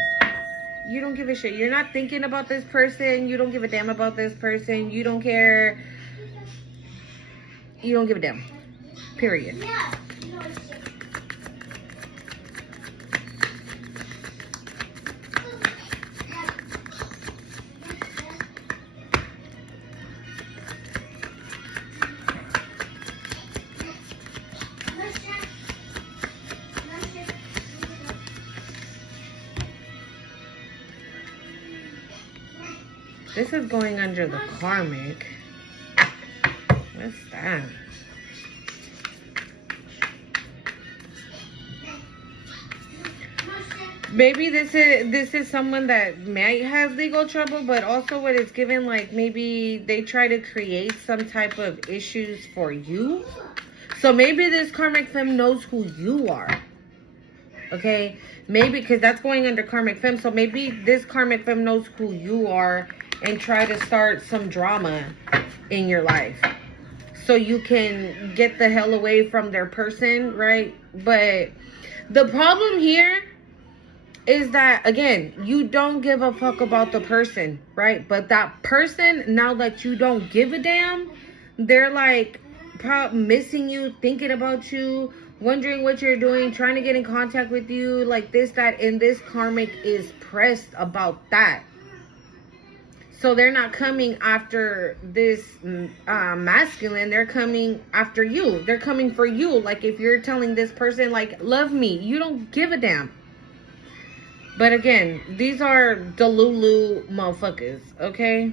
You don't give a shit. You're not thinking about this person. You don't give a damn about this person. You don't care. You don't give a damn. Period. This is going under the karmic. What's that? Maybe this is someone that might have legal trouble, but also what it's given, like maybe they try to create some type of issues for you. So maybe this karmic femme knows who you are. Okay? Maybe because that's going under karmic femme. So maybe this karmic femme knows who you are and try to start some drama in your life so you can get the hell away from their person, right? But the problem here is that, again, you don't give a fuck about the person, right? But that person, now that you don't give a damn, they're like missing you, thinking about you, wondering what you're doing, trying to get in contact with you, like this, that, and this karmic is pressed about that. So they're not coming after this masculine. They're coming after you. They're coming for you. Like if you're telling this person, like, love me, you don't give a damn. But again, these are Delulu motherfuckers, okay?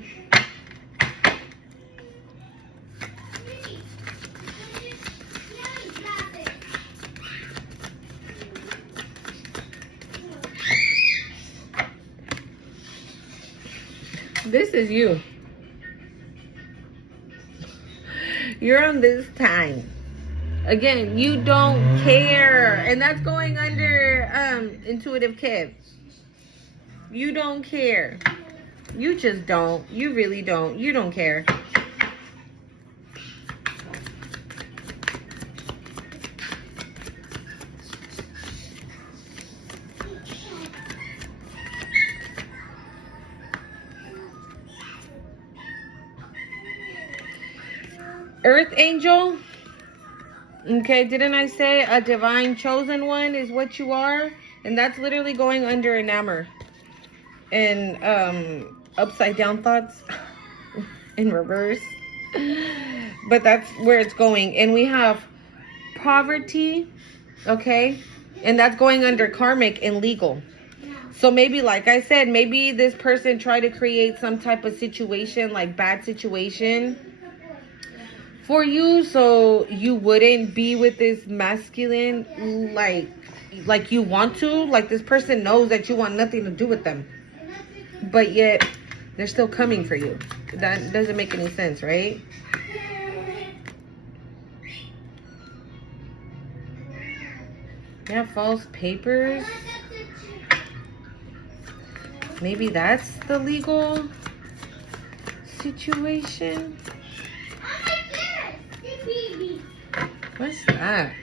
This is you. You're on this time. Again, you don't care. And that's going under intuitive Kev. You don't care. You just don't. You really don't. You don't care. Earth angel. Okay, didn't I say a divine chosen one is what you are? And that's literally going under enamor. And upside down thoughts in reverse. But that's where it's going. And we have poverty, okay? And that's going under karmic and legal. So maybe, like I said, maybe this person tried to create some type of situation, like bad situation for you, so you wouldn't be with this masculine like you want to. Like this person knows that you want nothing to do with them, but yet They're still coming for you. That doesn't make any sense, right? Yeah, false papers. Maybe that's the legal situation. What's that?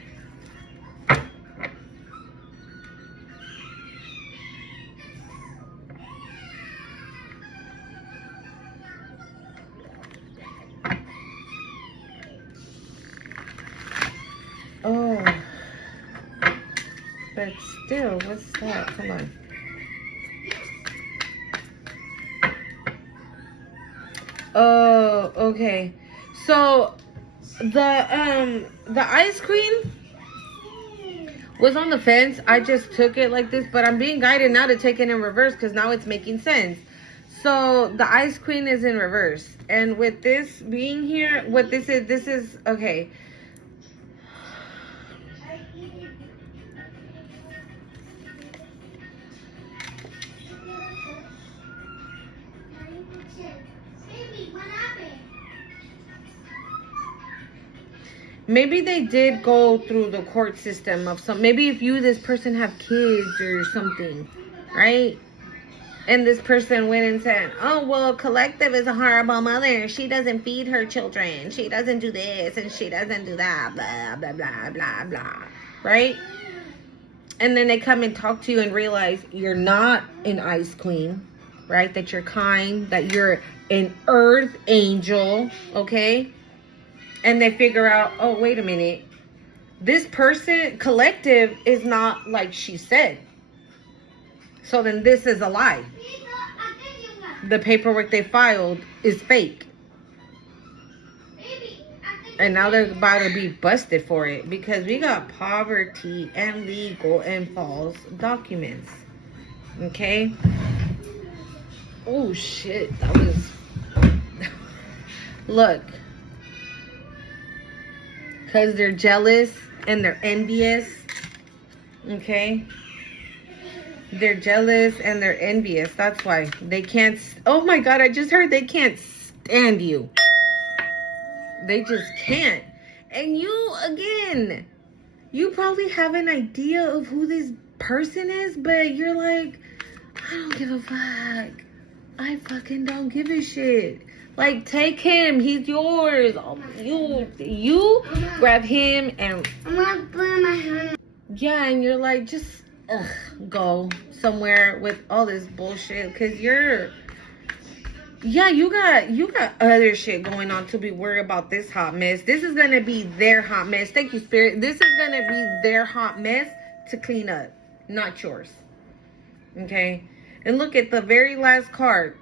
Oh, but still, what's that? Come on. Oh, okay. So the ice queen was on the fence. I just took it like this, but I'm being guided now to take it in reverse because now it's making sense. So the ice queen is in reverse, and with this being here, what this is okay. Maybe they did go through the court system of some. Maybe if this person have kids or something, right? And this person went and said, oh, well, Collective is a horrible mother. She doesn't feed her children. She doesn't do this and she doesn't do that. Blah, blah, blah, blah, blah. Right? And then they come and talk to you and realize you're not an ice queen, right? That you're kind, that you're an earth angel, okay? And they figure out, oh, wait a minute. This person, Collective, is not like she said. So then this is a lie. The paperwork they filed is fake. And now they're about to be busted for it because we got poverty and legal and false documents. Okay? Oh, shit. That was... Look. Because they're jealous and they're envious. Okay? They're jealous and they're envious. That's why they can't... Oh my God, I just heard they can't stand you. They just can't. And you, again, you probably have an idea of who this person is, but you're like, I don't give a fuck. I fucking don't give a shit. Like, take him. He's yours. Oh, you grab him and... I'm not putting my hand. Yeah, and you're like, just go somewhere with all this bullshit. Because you're... Yeah, you got other shit going on to be worried about this hot mess. This is going to be their hot mess. Thank you, Spirit. This is going to be their hot mess to clean up. Not yours. Okay? And look at the very last card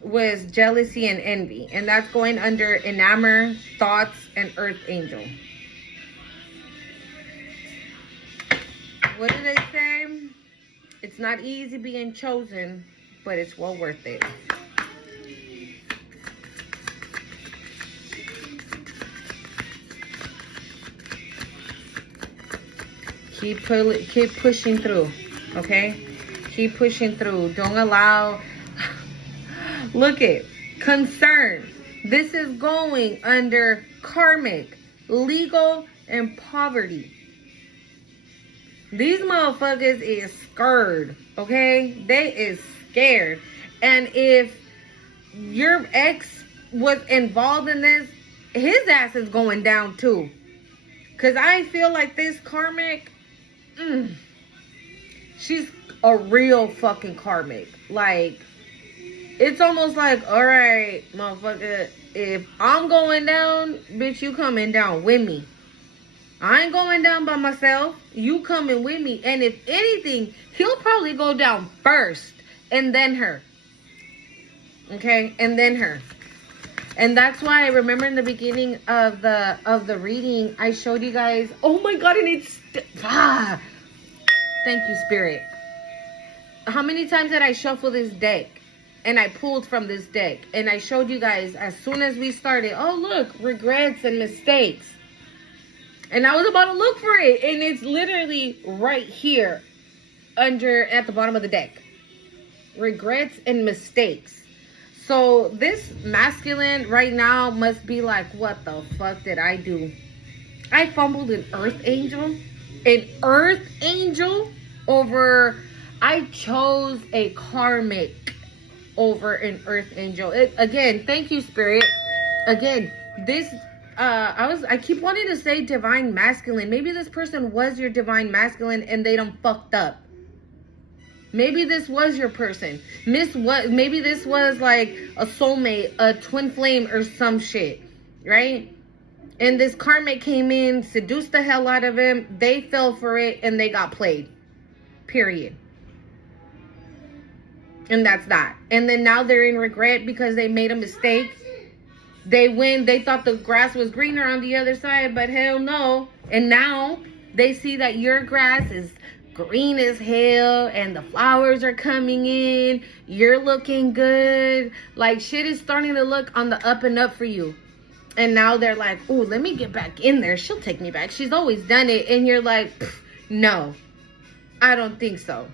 was jealousy and envy. And that's going under enamor, thoughts, and earth angel. What do they say? It's not easy being chosen, but it's well worth it. Keep pushing through, okay? Keep pushing through. Don't allow... Look at concern. This is going under karmic, legal, and poverty. These motherfuckers is scared, okay? They is scared. And if your ex was involved in this, his ass is going down too. Because I feel like this karmic... she's a real fucking karmic. Like, it's almost like, all right, motherfucker, if I'm going down, bitch, you coming down with me. I ain't going down by myself. You coming with me. And if anything, he'll probably go down first and then her. Okay? And then her. And that's why I remember in the beginning of the reading, I showed you guys, oh my God, and it's... Thank you, Spirit. How many times did I shuffle this deck? And I pulled from this deck. And I showed you guys as soon as we started, oh, look, regrets and mistakes. And I was about to look for it. And it's literally right here at the bottom of the deck. Regrets and mistakes. So this masculine right now must be like, what the fuck did I do? I fumbled an earth angel. An earth angel over... I chose a karmic over an earth angel. Again, thank you, Spirit. Again, this... I keep wanting to say divine masculine. Maybe this person was your divine masculine and they done fucked up. Maybe this was your person. Maybe this was like a soulmate, a twin flame or some shit, right? And this karmic came in, seduced the hell out of him. They fell for it and they got played. Period. And that's that. And then now they're in regret because they made a mistake. They thought the grass was greener on the other side, but hell no. And now they see that your grass is green as hell and the flowers are coming in. You're looking good. Like shit is starting to look on the up and up for you. And now they're like, oh, let me get back in there. She'll take me back. She's always done it. And you're like, no, I don't think so.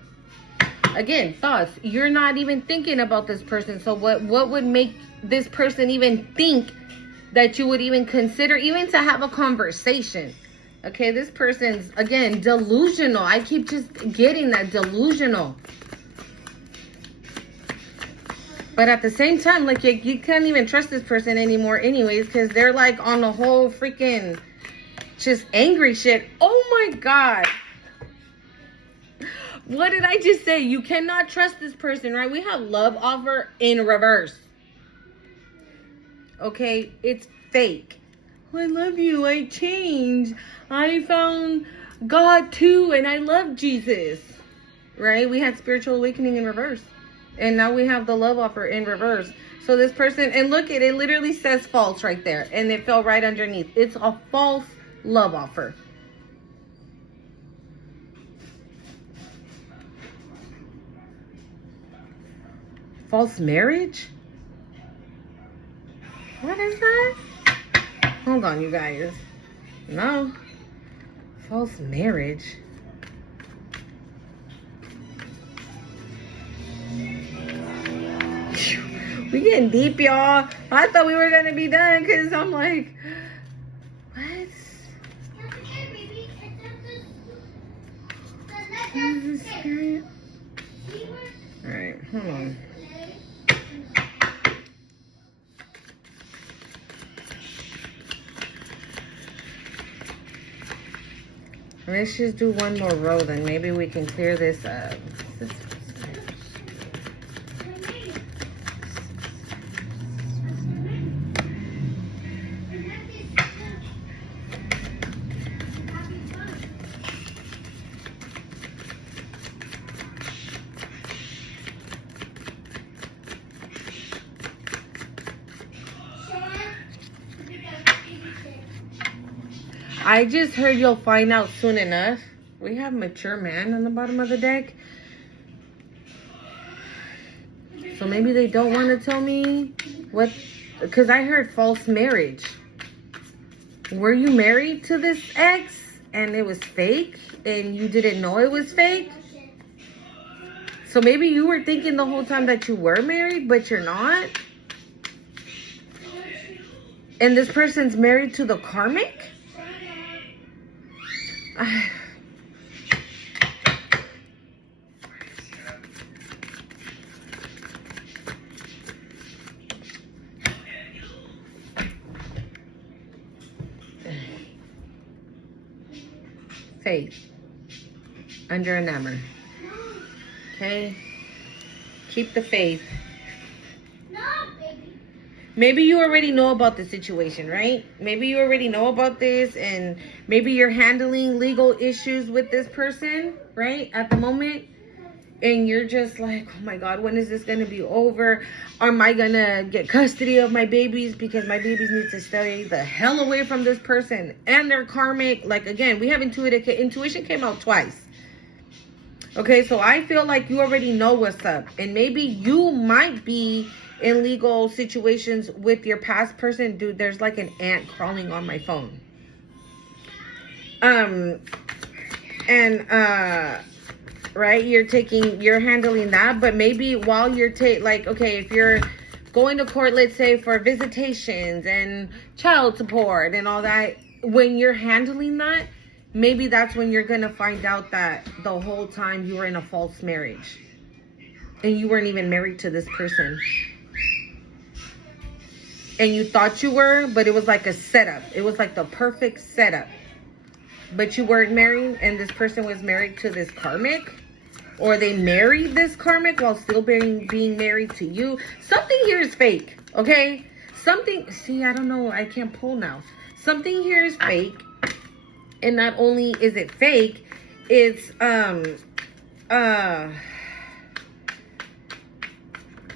Again, thoughts. You're not even thinking about this person. So what would make this person even think that you would even consider even to have a conversation? Okay, this person's, again, delusional. I keep just getting that, delusional. But at the same time, like, you can't even trust this person anymore anyways, because they're like on the whole freaking just angry shit. Oh my God. What did I just say? You cannot trust this person, right? We have love offer in reverse. Okay, it's fake. I love you. I changed. I found God too, and I love Jesus. Right? We had spiritual awakening in reverse. And now we have the love offer in reverse. So this person, and look, it literally says false right there. And it fell right underneath. It's a false love offer. False marriage? What is that? Hold on, you guys. No. False marriage. We getting deep, y'all. I thought we were gonna be done because I'm like, what? All right, hold on. Let's just do one more row, then maybe we can clear this up. I just heard you'll find out soon enough. We have mature man on the bottom of the deck. So maybe they don't want to tell me what, because I heard false marriage. Were you married to this ex and it was fake and you didn't know it was fake? So maybe you were thinking the whole time that you were married, but you're not. And this person's married to the karmic? Faith under an hammer. Okay, keep the faith. Maybe you already know about the situation, right? Maybe you already know about this, and maybe you're handling legal issues with this person, right? At the moment, and you're just like, oh my God, when is this going to be over? Am I going to get custody of my babies? Because my babies need to stay the hell away from this person and their karmic. Like, again, we have intuition came out twice. Okay, so I feel like you already know what's up. And maybe you might be in legal situations with your past person. Dude, there's like an ant crawling on my phone. Right, you're handling that, but maybe while you're like, okay, if you're going to court, let's say, for visitations and child support and all that, when you're handling that, maybe that's when you're going to find out that the whole time you were in a false marriage. And you weren't even married to this person. And you thought you were, but it was like a setup. It was like the perfect setup. But you weren't married, and this person was married to this karmic. Or they married this karmic while still being married to you. Something here is fake, okay? Something, see, I don't know. I can't pull now. Something here is fake. And not only is it fake, it's,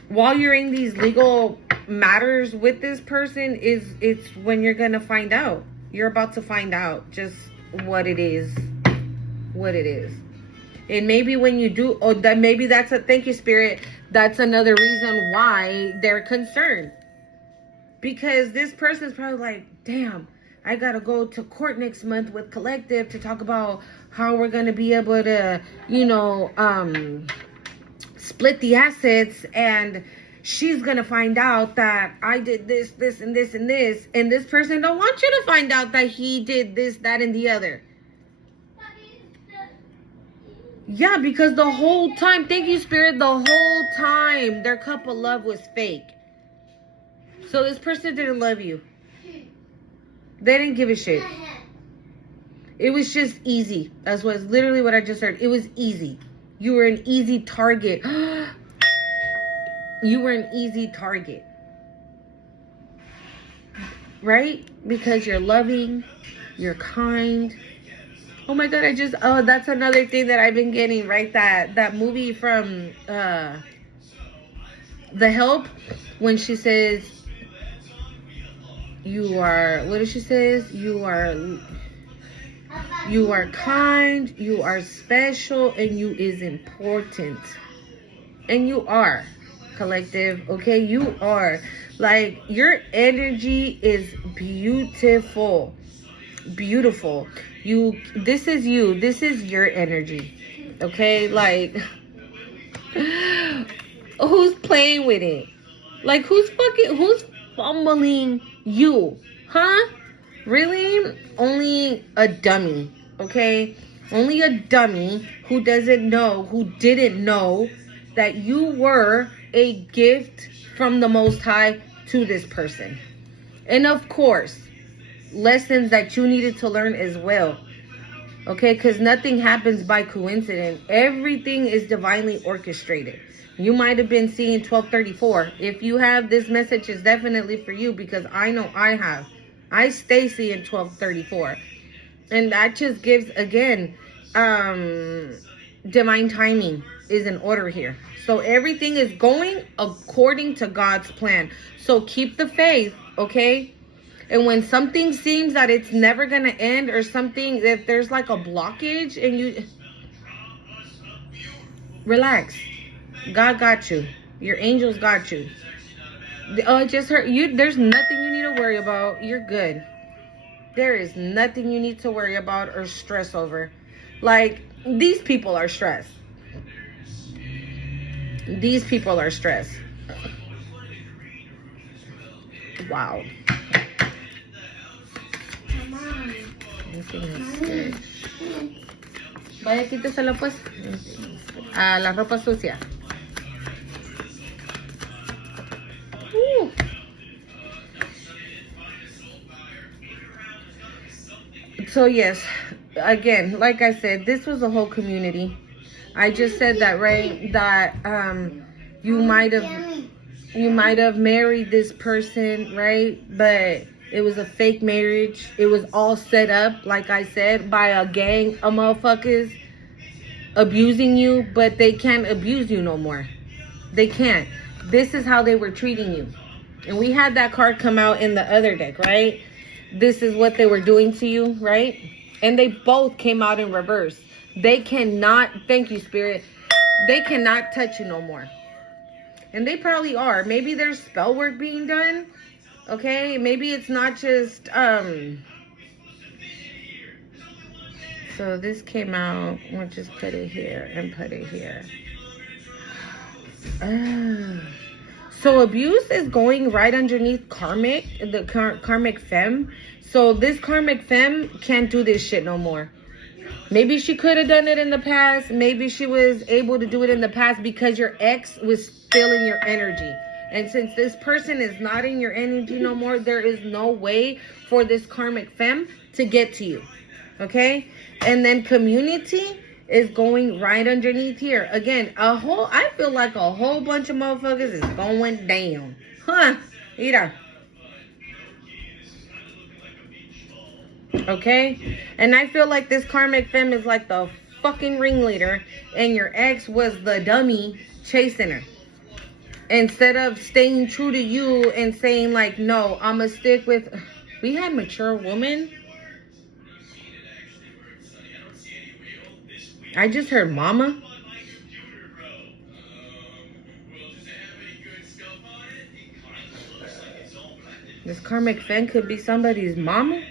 while you're in these legal matters with this person, it's when you're gonna find out. You're about to find out just what it is. And maybe when you do, maybe that's thank you, Spirit. That's another reason why they're concerned. Because this person's probably like, damn, I gotta go to court next month with Collective to talk about how we're gonna be able to, split the assets, and she's gonna find out that I did this, this, and this, and this, and this person don't want you to find out that he did this, that, and the other. Yeah, because the whole time, thank you, Spirit, the whole time their cup of love was fake. So this person didn't love you. They didn't give a shit. It was just easy. That's was literally what I just heard. It was easy. You were an easy target. You were an easy target. Right? Because you're loving, you're kind. Oh my God, that's another thing that I've been getting, right? That movie from The Help, when she says, what does she say? You are kind, you are special, and you is important. And you are, Collective, okay? You are. Like, your energy is beautiful. Beautiful. This is you. This is your energy. Okay? Like, who's playing with it? Like, who's fumbling you? Huh? Really? Only a dummy. Okay? Only a dummy who didn't know that you were a gift from the Most High to this person. And of course, lessons that you needed to learn as well. Okay? Because nothing happens by coincidence. Everything is divinely orchestrated. You might have been seeing 1234. If you have, this message is definitely for you, because I know I have. I stay seeing 1234. And that just gives, again, divine timing is in order here. So everything is going according to God's plan. So keep the faith, okay? And when something seems that it's never going to end, or something, if there's like a blockage, and you relax. God got you. Your angels got you. Oh, it just hurt you. There's nothing you need to worry about. You're good. There is nothing you need to worry about or stress over. Like, these people are stressed. These people are stressed. Wow. Vaya, quítesela pues. A la ropa sucia. So yes, again, like I said, this was a whole community. I just said that, right? That you might have married this person, right? But it was a fake marriage. It was all set up, like I said, by a gang of motherfuckers abusing you, but they can't abuse you no more. They can't. This is how they were treating you. And we had that card come out in the other deck, right? This is what they were doing to you, right? And they both came out in reverse. They cannot, thank you, Spirit, they cannot touch you no more. And they probably are. Maybe there's spell work being done. Okay? Maybe it's not just, so this came out. We'll just put it here and put it here. So abuse is going right underneath karmic, the karmic femme. So this karmic femme can't do this shit no more. Maybe she could have done it in the past. Maybe she was able to do it in the past because your ex was feeling your energy. And since this person is not in your energy no more, there is no way for this karmic femme to get to you. Okay? And then community is going right underneath here. Again, I feel like a whole bunch of motherfuckers is going down. Huh? Mira. Okay? And I feel like this karmic femme is like the fucking ringleader, and your ex was the dummy chasing her. Instead of staying true to you and saying like, no, I'm gonna stick with... We had mature women. I just heard mama. This karmic femme could be somebody's mama.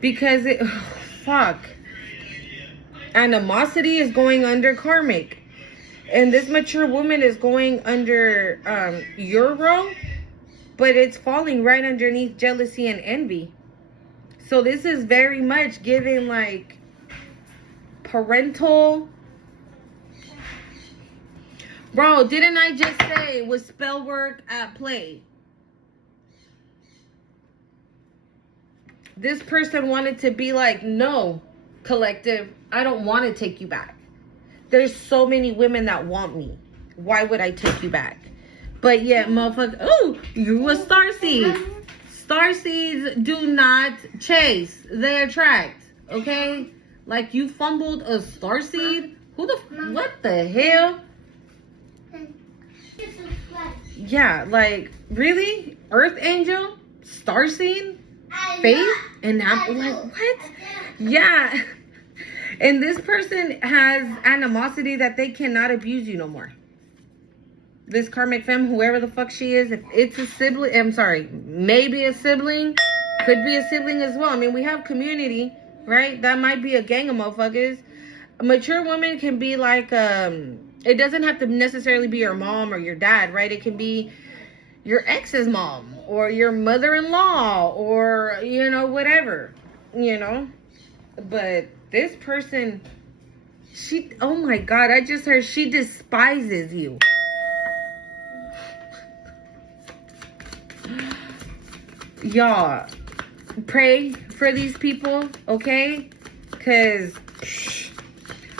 Because fuck. Animosity is going under karmic. And this mature woman is going under Euro. But it's falling right underneath jealousy and envy. So this is very much giving like parental. Bro, didn't I just say was spell work at play? This person wanted to be like, no, collective, I don't want to take you back. There's so many women that want me. Why would I take you back? But yet, motherfucker, oh, you a starseed. Starseeds do not chase. They attract. Okay? Like, you fumbled a starseed? What the hell? Yeah, like, really? Earth angel? Starseed? Faith? And apple? Like, what? Yeah. And this person has animosity that they cannot abuse you no more. This karmic femme, whoever the fuck she is, if it's a sibling, I'm sorry, maybe a sibling, could be a sibling as well. I mean, we have community, right? That might be a gang of motherfuckers. A mature woman can be like, it doesn't have to necessarily be your mom or your dad, right? It can be your ex's mom or your mother-in-law or, you know, whatever, you know. But this person, oh my God, I just heard she despises you. Y'all, pray for these people, okay? Because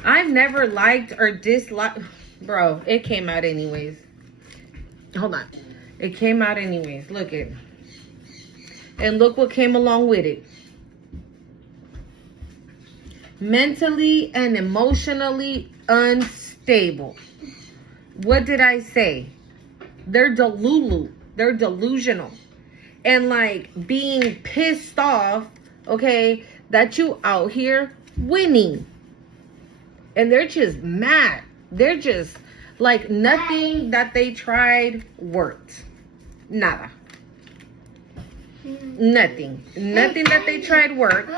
I've never liked or disliked... Bro, it came out anyways. Hold on. It came out anyways. Look it. And look what came along with it. Mentally and emotionally unstable. What did I say? They're delulu. They're delusional. And like being pissed off, okay, that you out here winning. And they're just mad. They're just like nothing that they tried worked. Nada. Nothing. Nothing that they tried worked.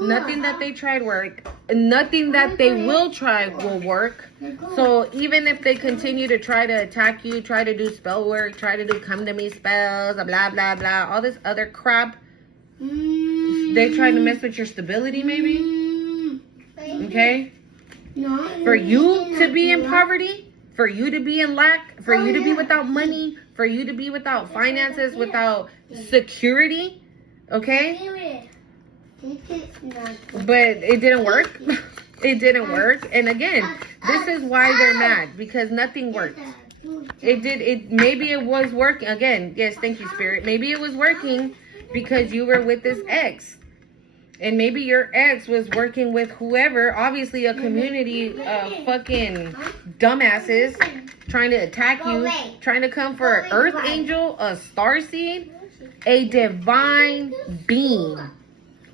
Nothing that they tried worked. Nothing that they will try will work. So even if they continue to try to attack you, try to do spell work, try to do come to me spells, blah, blah, blah, all this other crap, they try to mess with your stability maybe. Okay? For you to be in poverty, for you to be in lack, for you to be without money, for you to be without finances, without security, okay? But it didn't work. It didn't work. And again, this is why they're mad, because nothing worked. Maybe it was working. Again, yes, thank you, Spirit. Maybe it was working because you were with this ex. And maybe your ex was working with whoever, obviously a community of fucking dumbasses trying to attack you, trying to come for an earth angel, a starseed, a divine being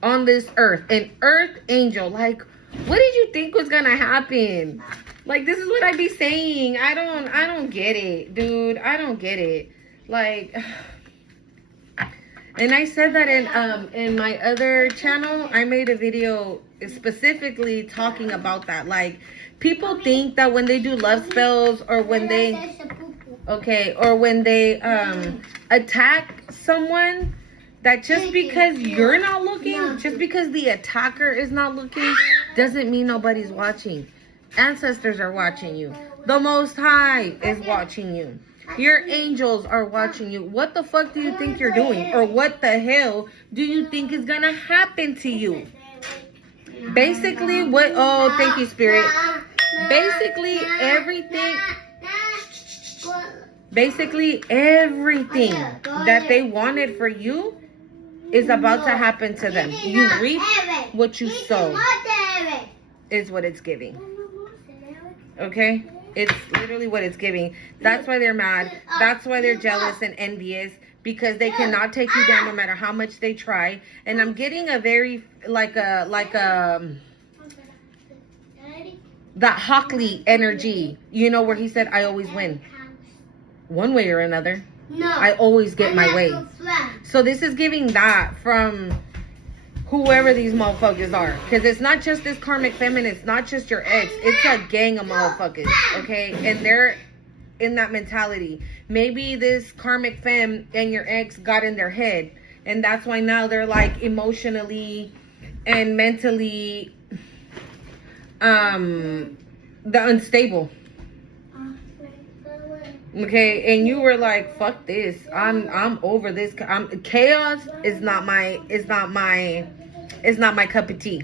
on this earth, an earth angel. Like, what did you think was gonna happen? Like, this is what I be saying. I don't get it, dude. I don't get it. Like, And I said that in my other channel. I made a video specifically talking about that. Like, people think that when they do love spells, or when they attack someone, that just because you're not looking, just because the attacker is not looking, doesn't mean nobody's watching. Ancestors are watching you. The Most High is watching you. Your angels are watching you. What the fuck do you think you're doing? Or what the hell do you think is gonna happen to you? Basically, thank you, Spirit. Basically, everything that they wanted for you is about to happen to them. You reap what you sow, is what it's giving. Okay? It's literally what it's giving. That's why they're mad. That's why they're jealous and envious, because they cannot take you down no matter how much they try. And I'm getting a very, that Hockley energy, you know, where he said, I always win. One way or another. No. I always get my way. So this is giving that from whoever these motherfuckers are. Because it's not just this karmic feminine. It's not just your ex. It's a gang of motherfuckers. Okay? And they're in that mentality. Maybe this karmic femme and your ex got in their head. And that's why now they're like emotionally and mentally the unstable. Okay, and you were like, fuck this. I'm over this. Chaos is not my cup of tea.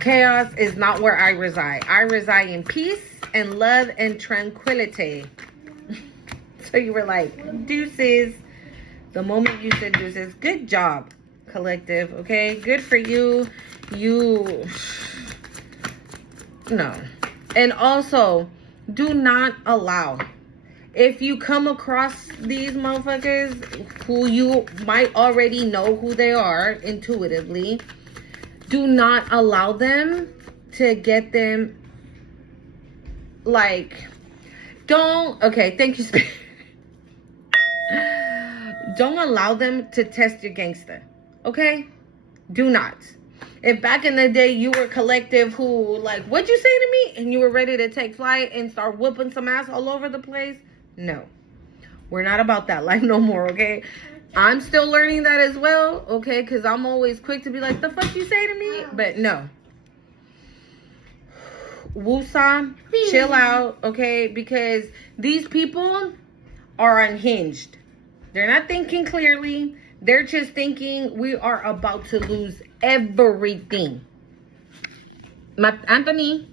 Chaos is not where I reside. I reside in peace and love and tranquility. So you were like, deuces. The moment you said deuces, good job, collective. Okay, good for you. No. And also, do not allow, if you come across these motherfuckers who you might already know who they are intuitively, do not allow them to get them, like, thank you, Spirit. Don't allow them to test your gangster, okay? Do not. If back in the day you were collective who, like, what'd you say to me? And you were ready to take flight and start whooping some ass all over the place. No. We're not about that life no more, okay? I'm still learning that as well, okay? Because I'm always quick to be like, the fuck you say to me? But no. Woosah, chill out, okay? Because these people are unhinged. They're not thinking clearly. They're just thinking we are about to lose everything. Anthony,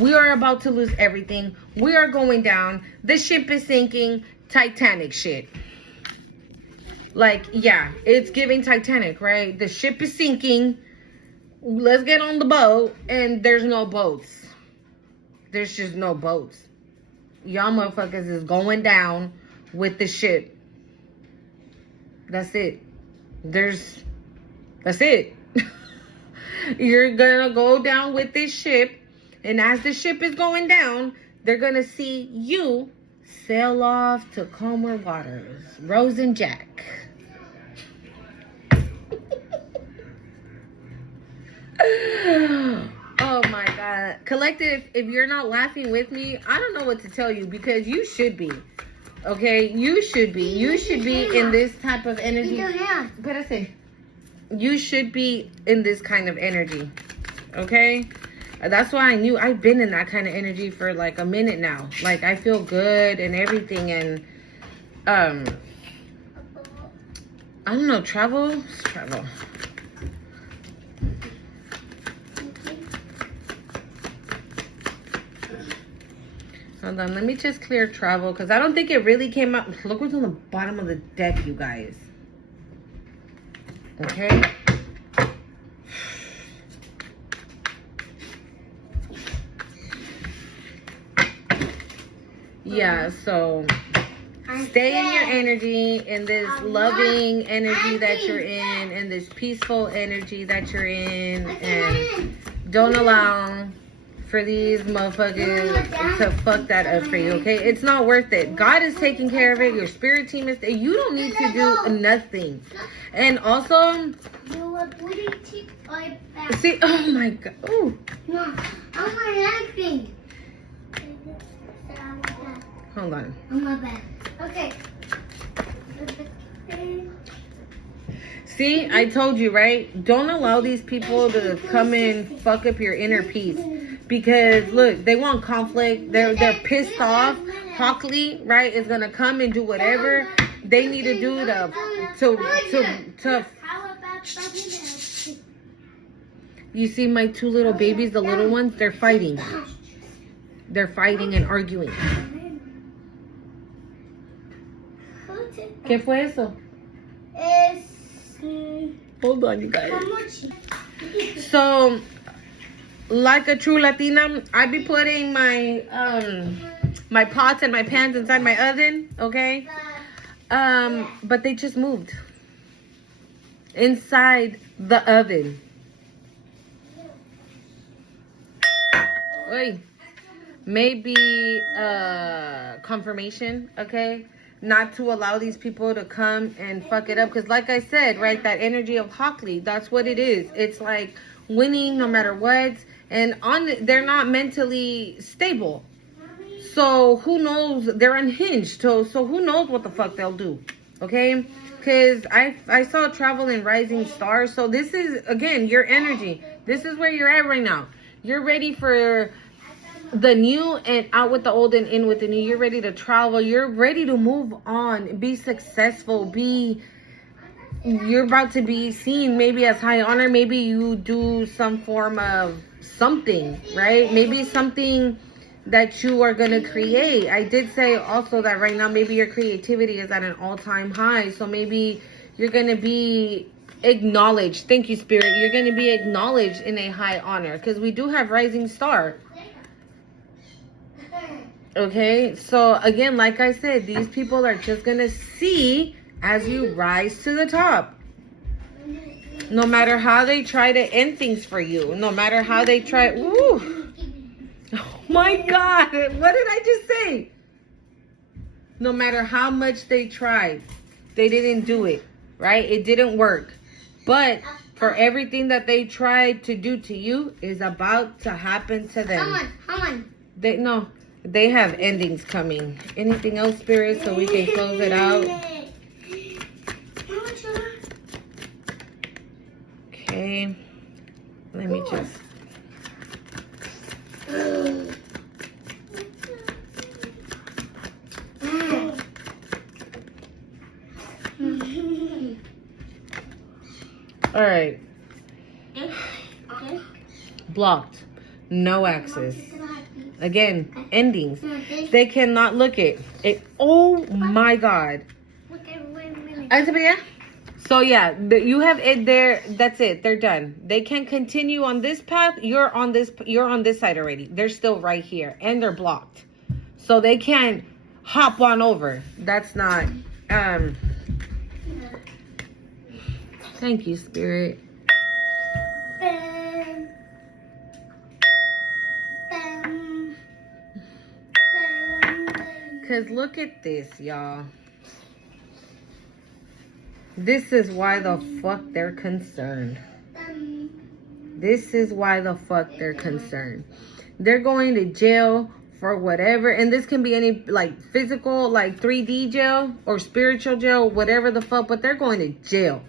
we are about to lose everything. We are going down. The ship is sinking. Titanic shit. Like, yeah, it's giving Titanic, right? The ship is sinking. Let's get on the boat. And there's no boats. There's just no boats. Y'all motherfuckers is going down with the ship. That's it. That's it. You're gonna go down with this ship, and as the ship is going down, they're gonna see you sail off to calmer waters. Rose and Jack. Oh my God. Collective, if you're not laughing with me, I don't know what to tell you, because you should be. Okay, you should be. You should be in this type of energy. You should be in this kind of energy. Okay? That's why I knew I've been in that kind of energy for like a minute now. Like, I feel good and everything. And, I don't know, travel. Hold on, let me just clear travel, because I don't think it really came out. Look what's on the bottom of the deck, you guys. Okay. Yeah, so stay in your energy, in this loving energy that you're in this peaceful energy that you're in, and don't allow for these motherfuckers to fuck that up for you, okay? It's not worth it. God is taking care of it. Your spirit team is there. You don't need to do nothing. And also, see, oh my God. Ooh. No, I want anything. Hold on. On my back. Okay. See, I told you, right? Don't allow these people to come and fuck up your inner peace. Because, look, they want conflict. They're pissed off. Hockley, right, is going to come and do whatever they need to do to You see my two little babies, the little ones? They're fighting. They're fighting and arguing. ¿Qué fue eso? Hold on, you guys. So, like a true Latina, I be putting my my pots and my pans inside my oven, okay? But they just moved inside the oven. Oy. Maybe confirmation, okay? Not to allow these people to come and fuck it up. Because like I said, right, that energy of Hockley, that's what it is. It's like winning no matter what. And they're not mentally stable. So who knows? They're unhinged. So who knows what the fuck they'll do. Okay? Because I saw travel in rising stars. So this is, again, your energy. This is where you're at right now. You're ready for the new and out with the old and in with the new. You're ready to travel. You're ready to move on. Be successful. You're about to be seen maybe as high honor. Maybe you do some form of something, right? Maybe something that you are going to create. I did say also that right now maybe your creativity is at an all-time high. So maybe you're going to be acknowledged. Thank you, Spirit. You're going to be acknowledged in a high honor because we do have rising star. Okay, so again, like I said, these people are just going to see as you rise to the top. No matter how they try to end things for you. No matter how they try. Ooh. Oh my God. What did I just say? No matter how much they tried, they didn't do it, right? It didn't work. But for everything that they tried to do to you is about to happen to them. Come on. They have endings coming. Anything else, Spirit, so we can close it out? Okay. Let me just... All right. Blocked. No access. Again, endings. They cannot look it. Oh my God. So yeah, you have it there. That's it. They're done. They can continue on this path. You're on this side already. They're still right here and they're blocked. So they can't hop on over. That's not thank you, Spirit. Because look at this, y'all. This is why the fuck they're concerned. This is why the fuck they're concerned. They're going to jail for whatever. And this can be any, like, physical, like 3D jail or spiritual jail, whatever the fuck. But they're going to jail.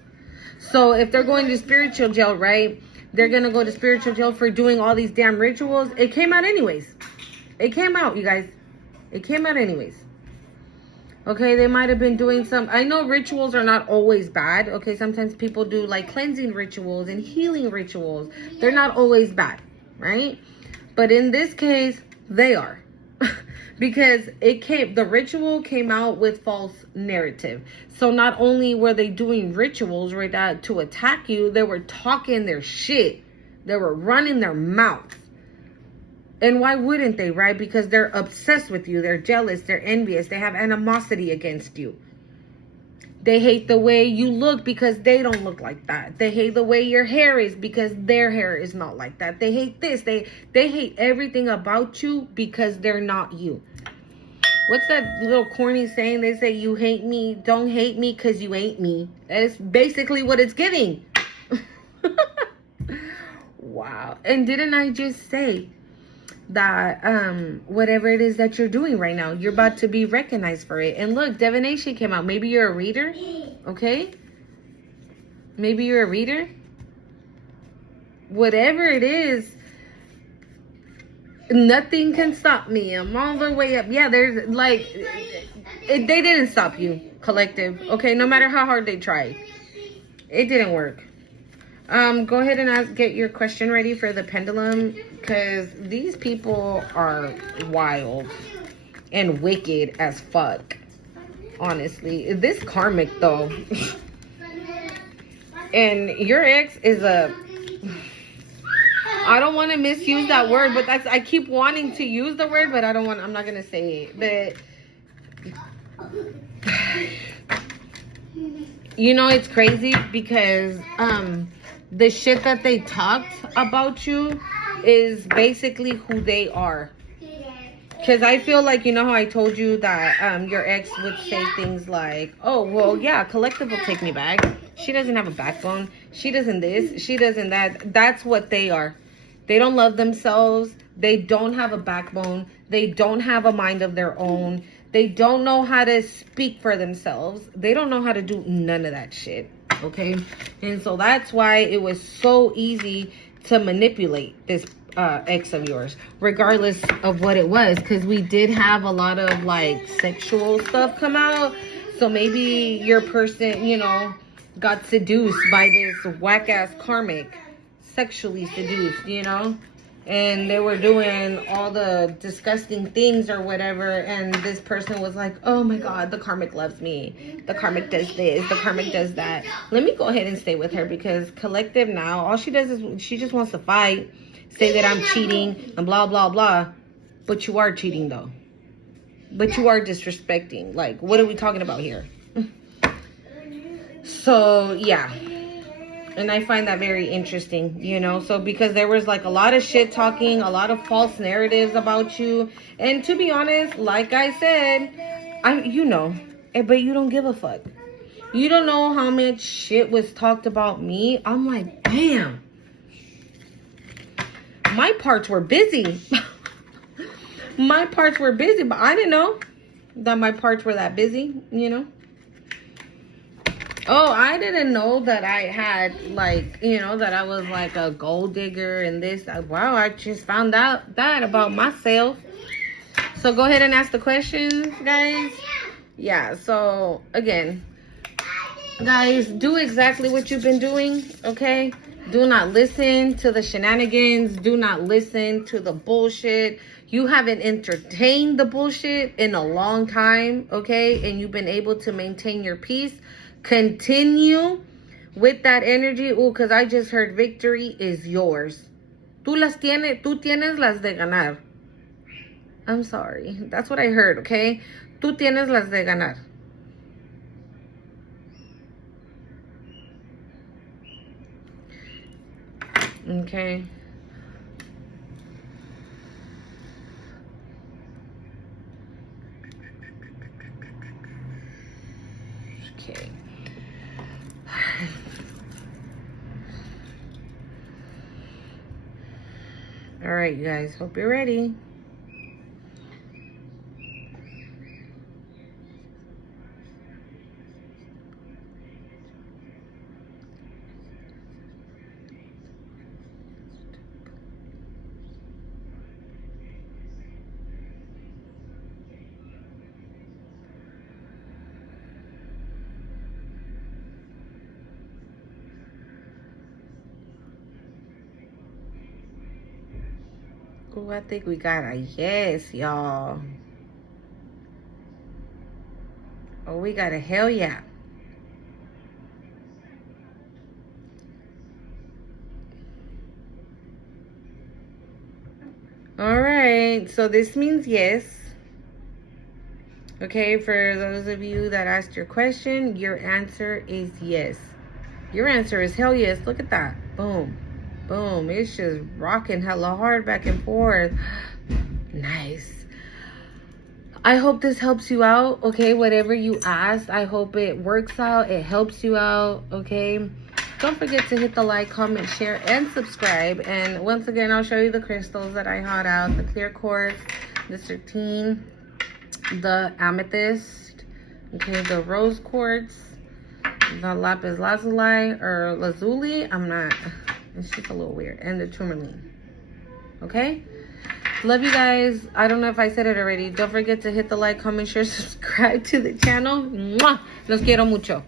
So if they're going to spiritual jail, right? They're going to go to spiritual jail for doing all these damn rituals. It came out anyways. It came out, you guys. It came out anyways. Okay, they might have been doing some... I know rituals are not always bad. Okay, sometimes people do like cleansing rituals and healing rituals. They're not always bad, right? But in this case, they are. Because the ritual came out with false narrative. So not only were they doing rituals right to attack you, they were talking their shit. They were running their mouth. And why wouldn't they, right? Because they're obsessed with you. They're jealous. They're envious. They have animosity against you. They hate the way you look because they don't look like that. They hate the way your hair is because their hair is not like that. They hate this. They hate everything about you because they're not you. What's that little corny saying? They say, you hate me, don't hate me because you ain't me. That's basically what it's giving. Wow. And didn't I just say that whatever it is that you're doing right now, you're about to be recognized for it? And look, divination came out. Maybe you're a reader, okay? Maybe you're a reader. Whatever it is, nothing can stop me. I'm all the way up. Yeah, there's like, they didn't stop you, collective. Okay, no matter how hard they tried, it didn't work. Go ahead and get your question ready for the pendulum, because these people are wild and wicked as fuck. Honestly, this karmic though, and your ex is a. I don't want to misuse that word, but I keep wanting to use the word, but I'm not gonna say it. But you know, it's crazy because the shit that they talked about you is basically who they are. Because I feel like, you know how I told you that your ex would say things like, oh, well, yeah, collective will take me back. She doesn't have a backbone. She doesn't this. She doesn't that. That's what they are. They don't love themselves. They don't have a backbone. They don't have a mind of their own. They don't know how to speak for themselves. They don't know how to do none of that shit. Okay? And so that's why it was so easy to manipulate this ex of yours, regardless of what it was, because we did have a lot of like sexual stuff come out. So maybe your person, you know, got seduced by this whack ass karmic, sexually seduced, you know, and they were doing all the disgusting things or whatever, and this person was like, oh my god, the karmic loves me, the karmic does this, the karmic does that, let me go ahead and stay with her, because collective now, all she does is she just wants to fight, say that I'm cheating and blah blah blah. But you are cheating though, but you are disrespecting. Like, what are we talking about here? So yeah, and I find that very interesting, you know. So because there was like a lot of shit talking, a lot of false narratives about you, and to be honest, like I said, you know, but you don't give a fuck. You don't know how much shit was talked about me. I'm like, damn, my parts were busy. My parts were busy, but I didn't know that my parts were that busy, you know. Oh, I didn't know that I had, like, you know, that I was like a gold digger and this. Wow, I just found out that about myself. So go ahead and ask the questions, guys. Yeah, so again, guys, do exactly what you've been doing, okay? Do not listen to the shenanigans. Do not listen to the bullshit. You haven't entertained the bullshit in a long time, okay? And you've been able to maintain your peace. Continue with that energy. Oh, because I just heard victory is yours. Tú tienes las de ganar. I'm sorry. That's what I heard, okay? Tú tienes las de ganar. Okay. Okay. All right, you guys. Hope you're ready. Oh, I think we got a yes, y'all. Oh, we got a hell yeah. All right, so this means yes. Okay, for those of you that asked your question, your answer is yes. Your answer is hell yes. Look at that. Boom. Boom. It's just rocking hella hard back and forth. Nice. I hope this helps you out, okay? Whatever you asked, I hope it works out. It helps you out, okay? Don't forget to hit the like, comment, share, and subscribe. And once again, I'll show you the crystals that I had out. The clear quartz, the serpentine, the amethyst, okay? The rose quartz, the lapis lazuli or lazuli. It's just a little weird. And the tourmaline, okay? Love you guys. I don't know if I said it already. Don't forget to hit the like, comment, share, subscribe to the channel. Mwah! Los quiero mucho.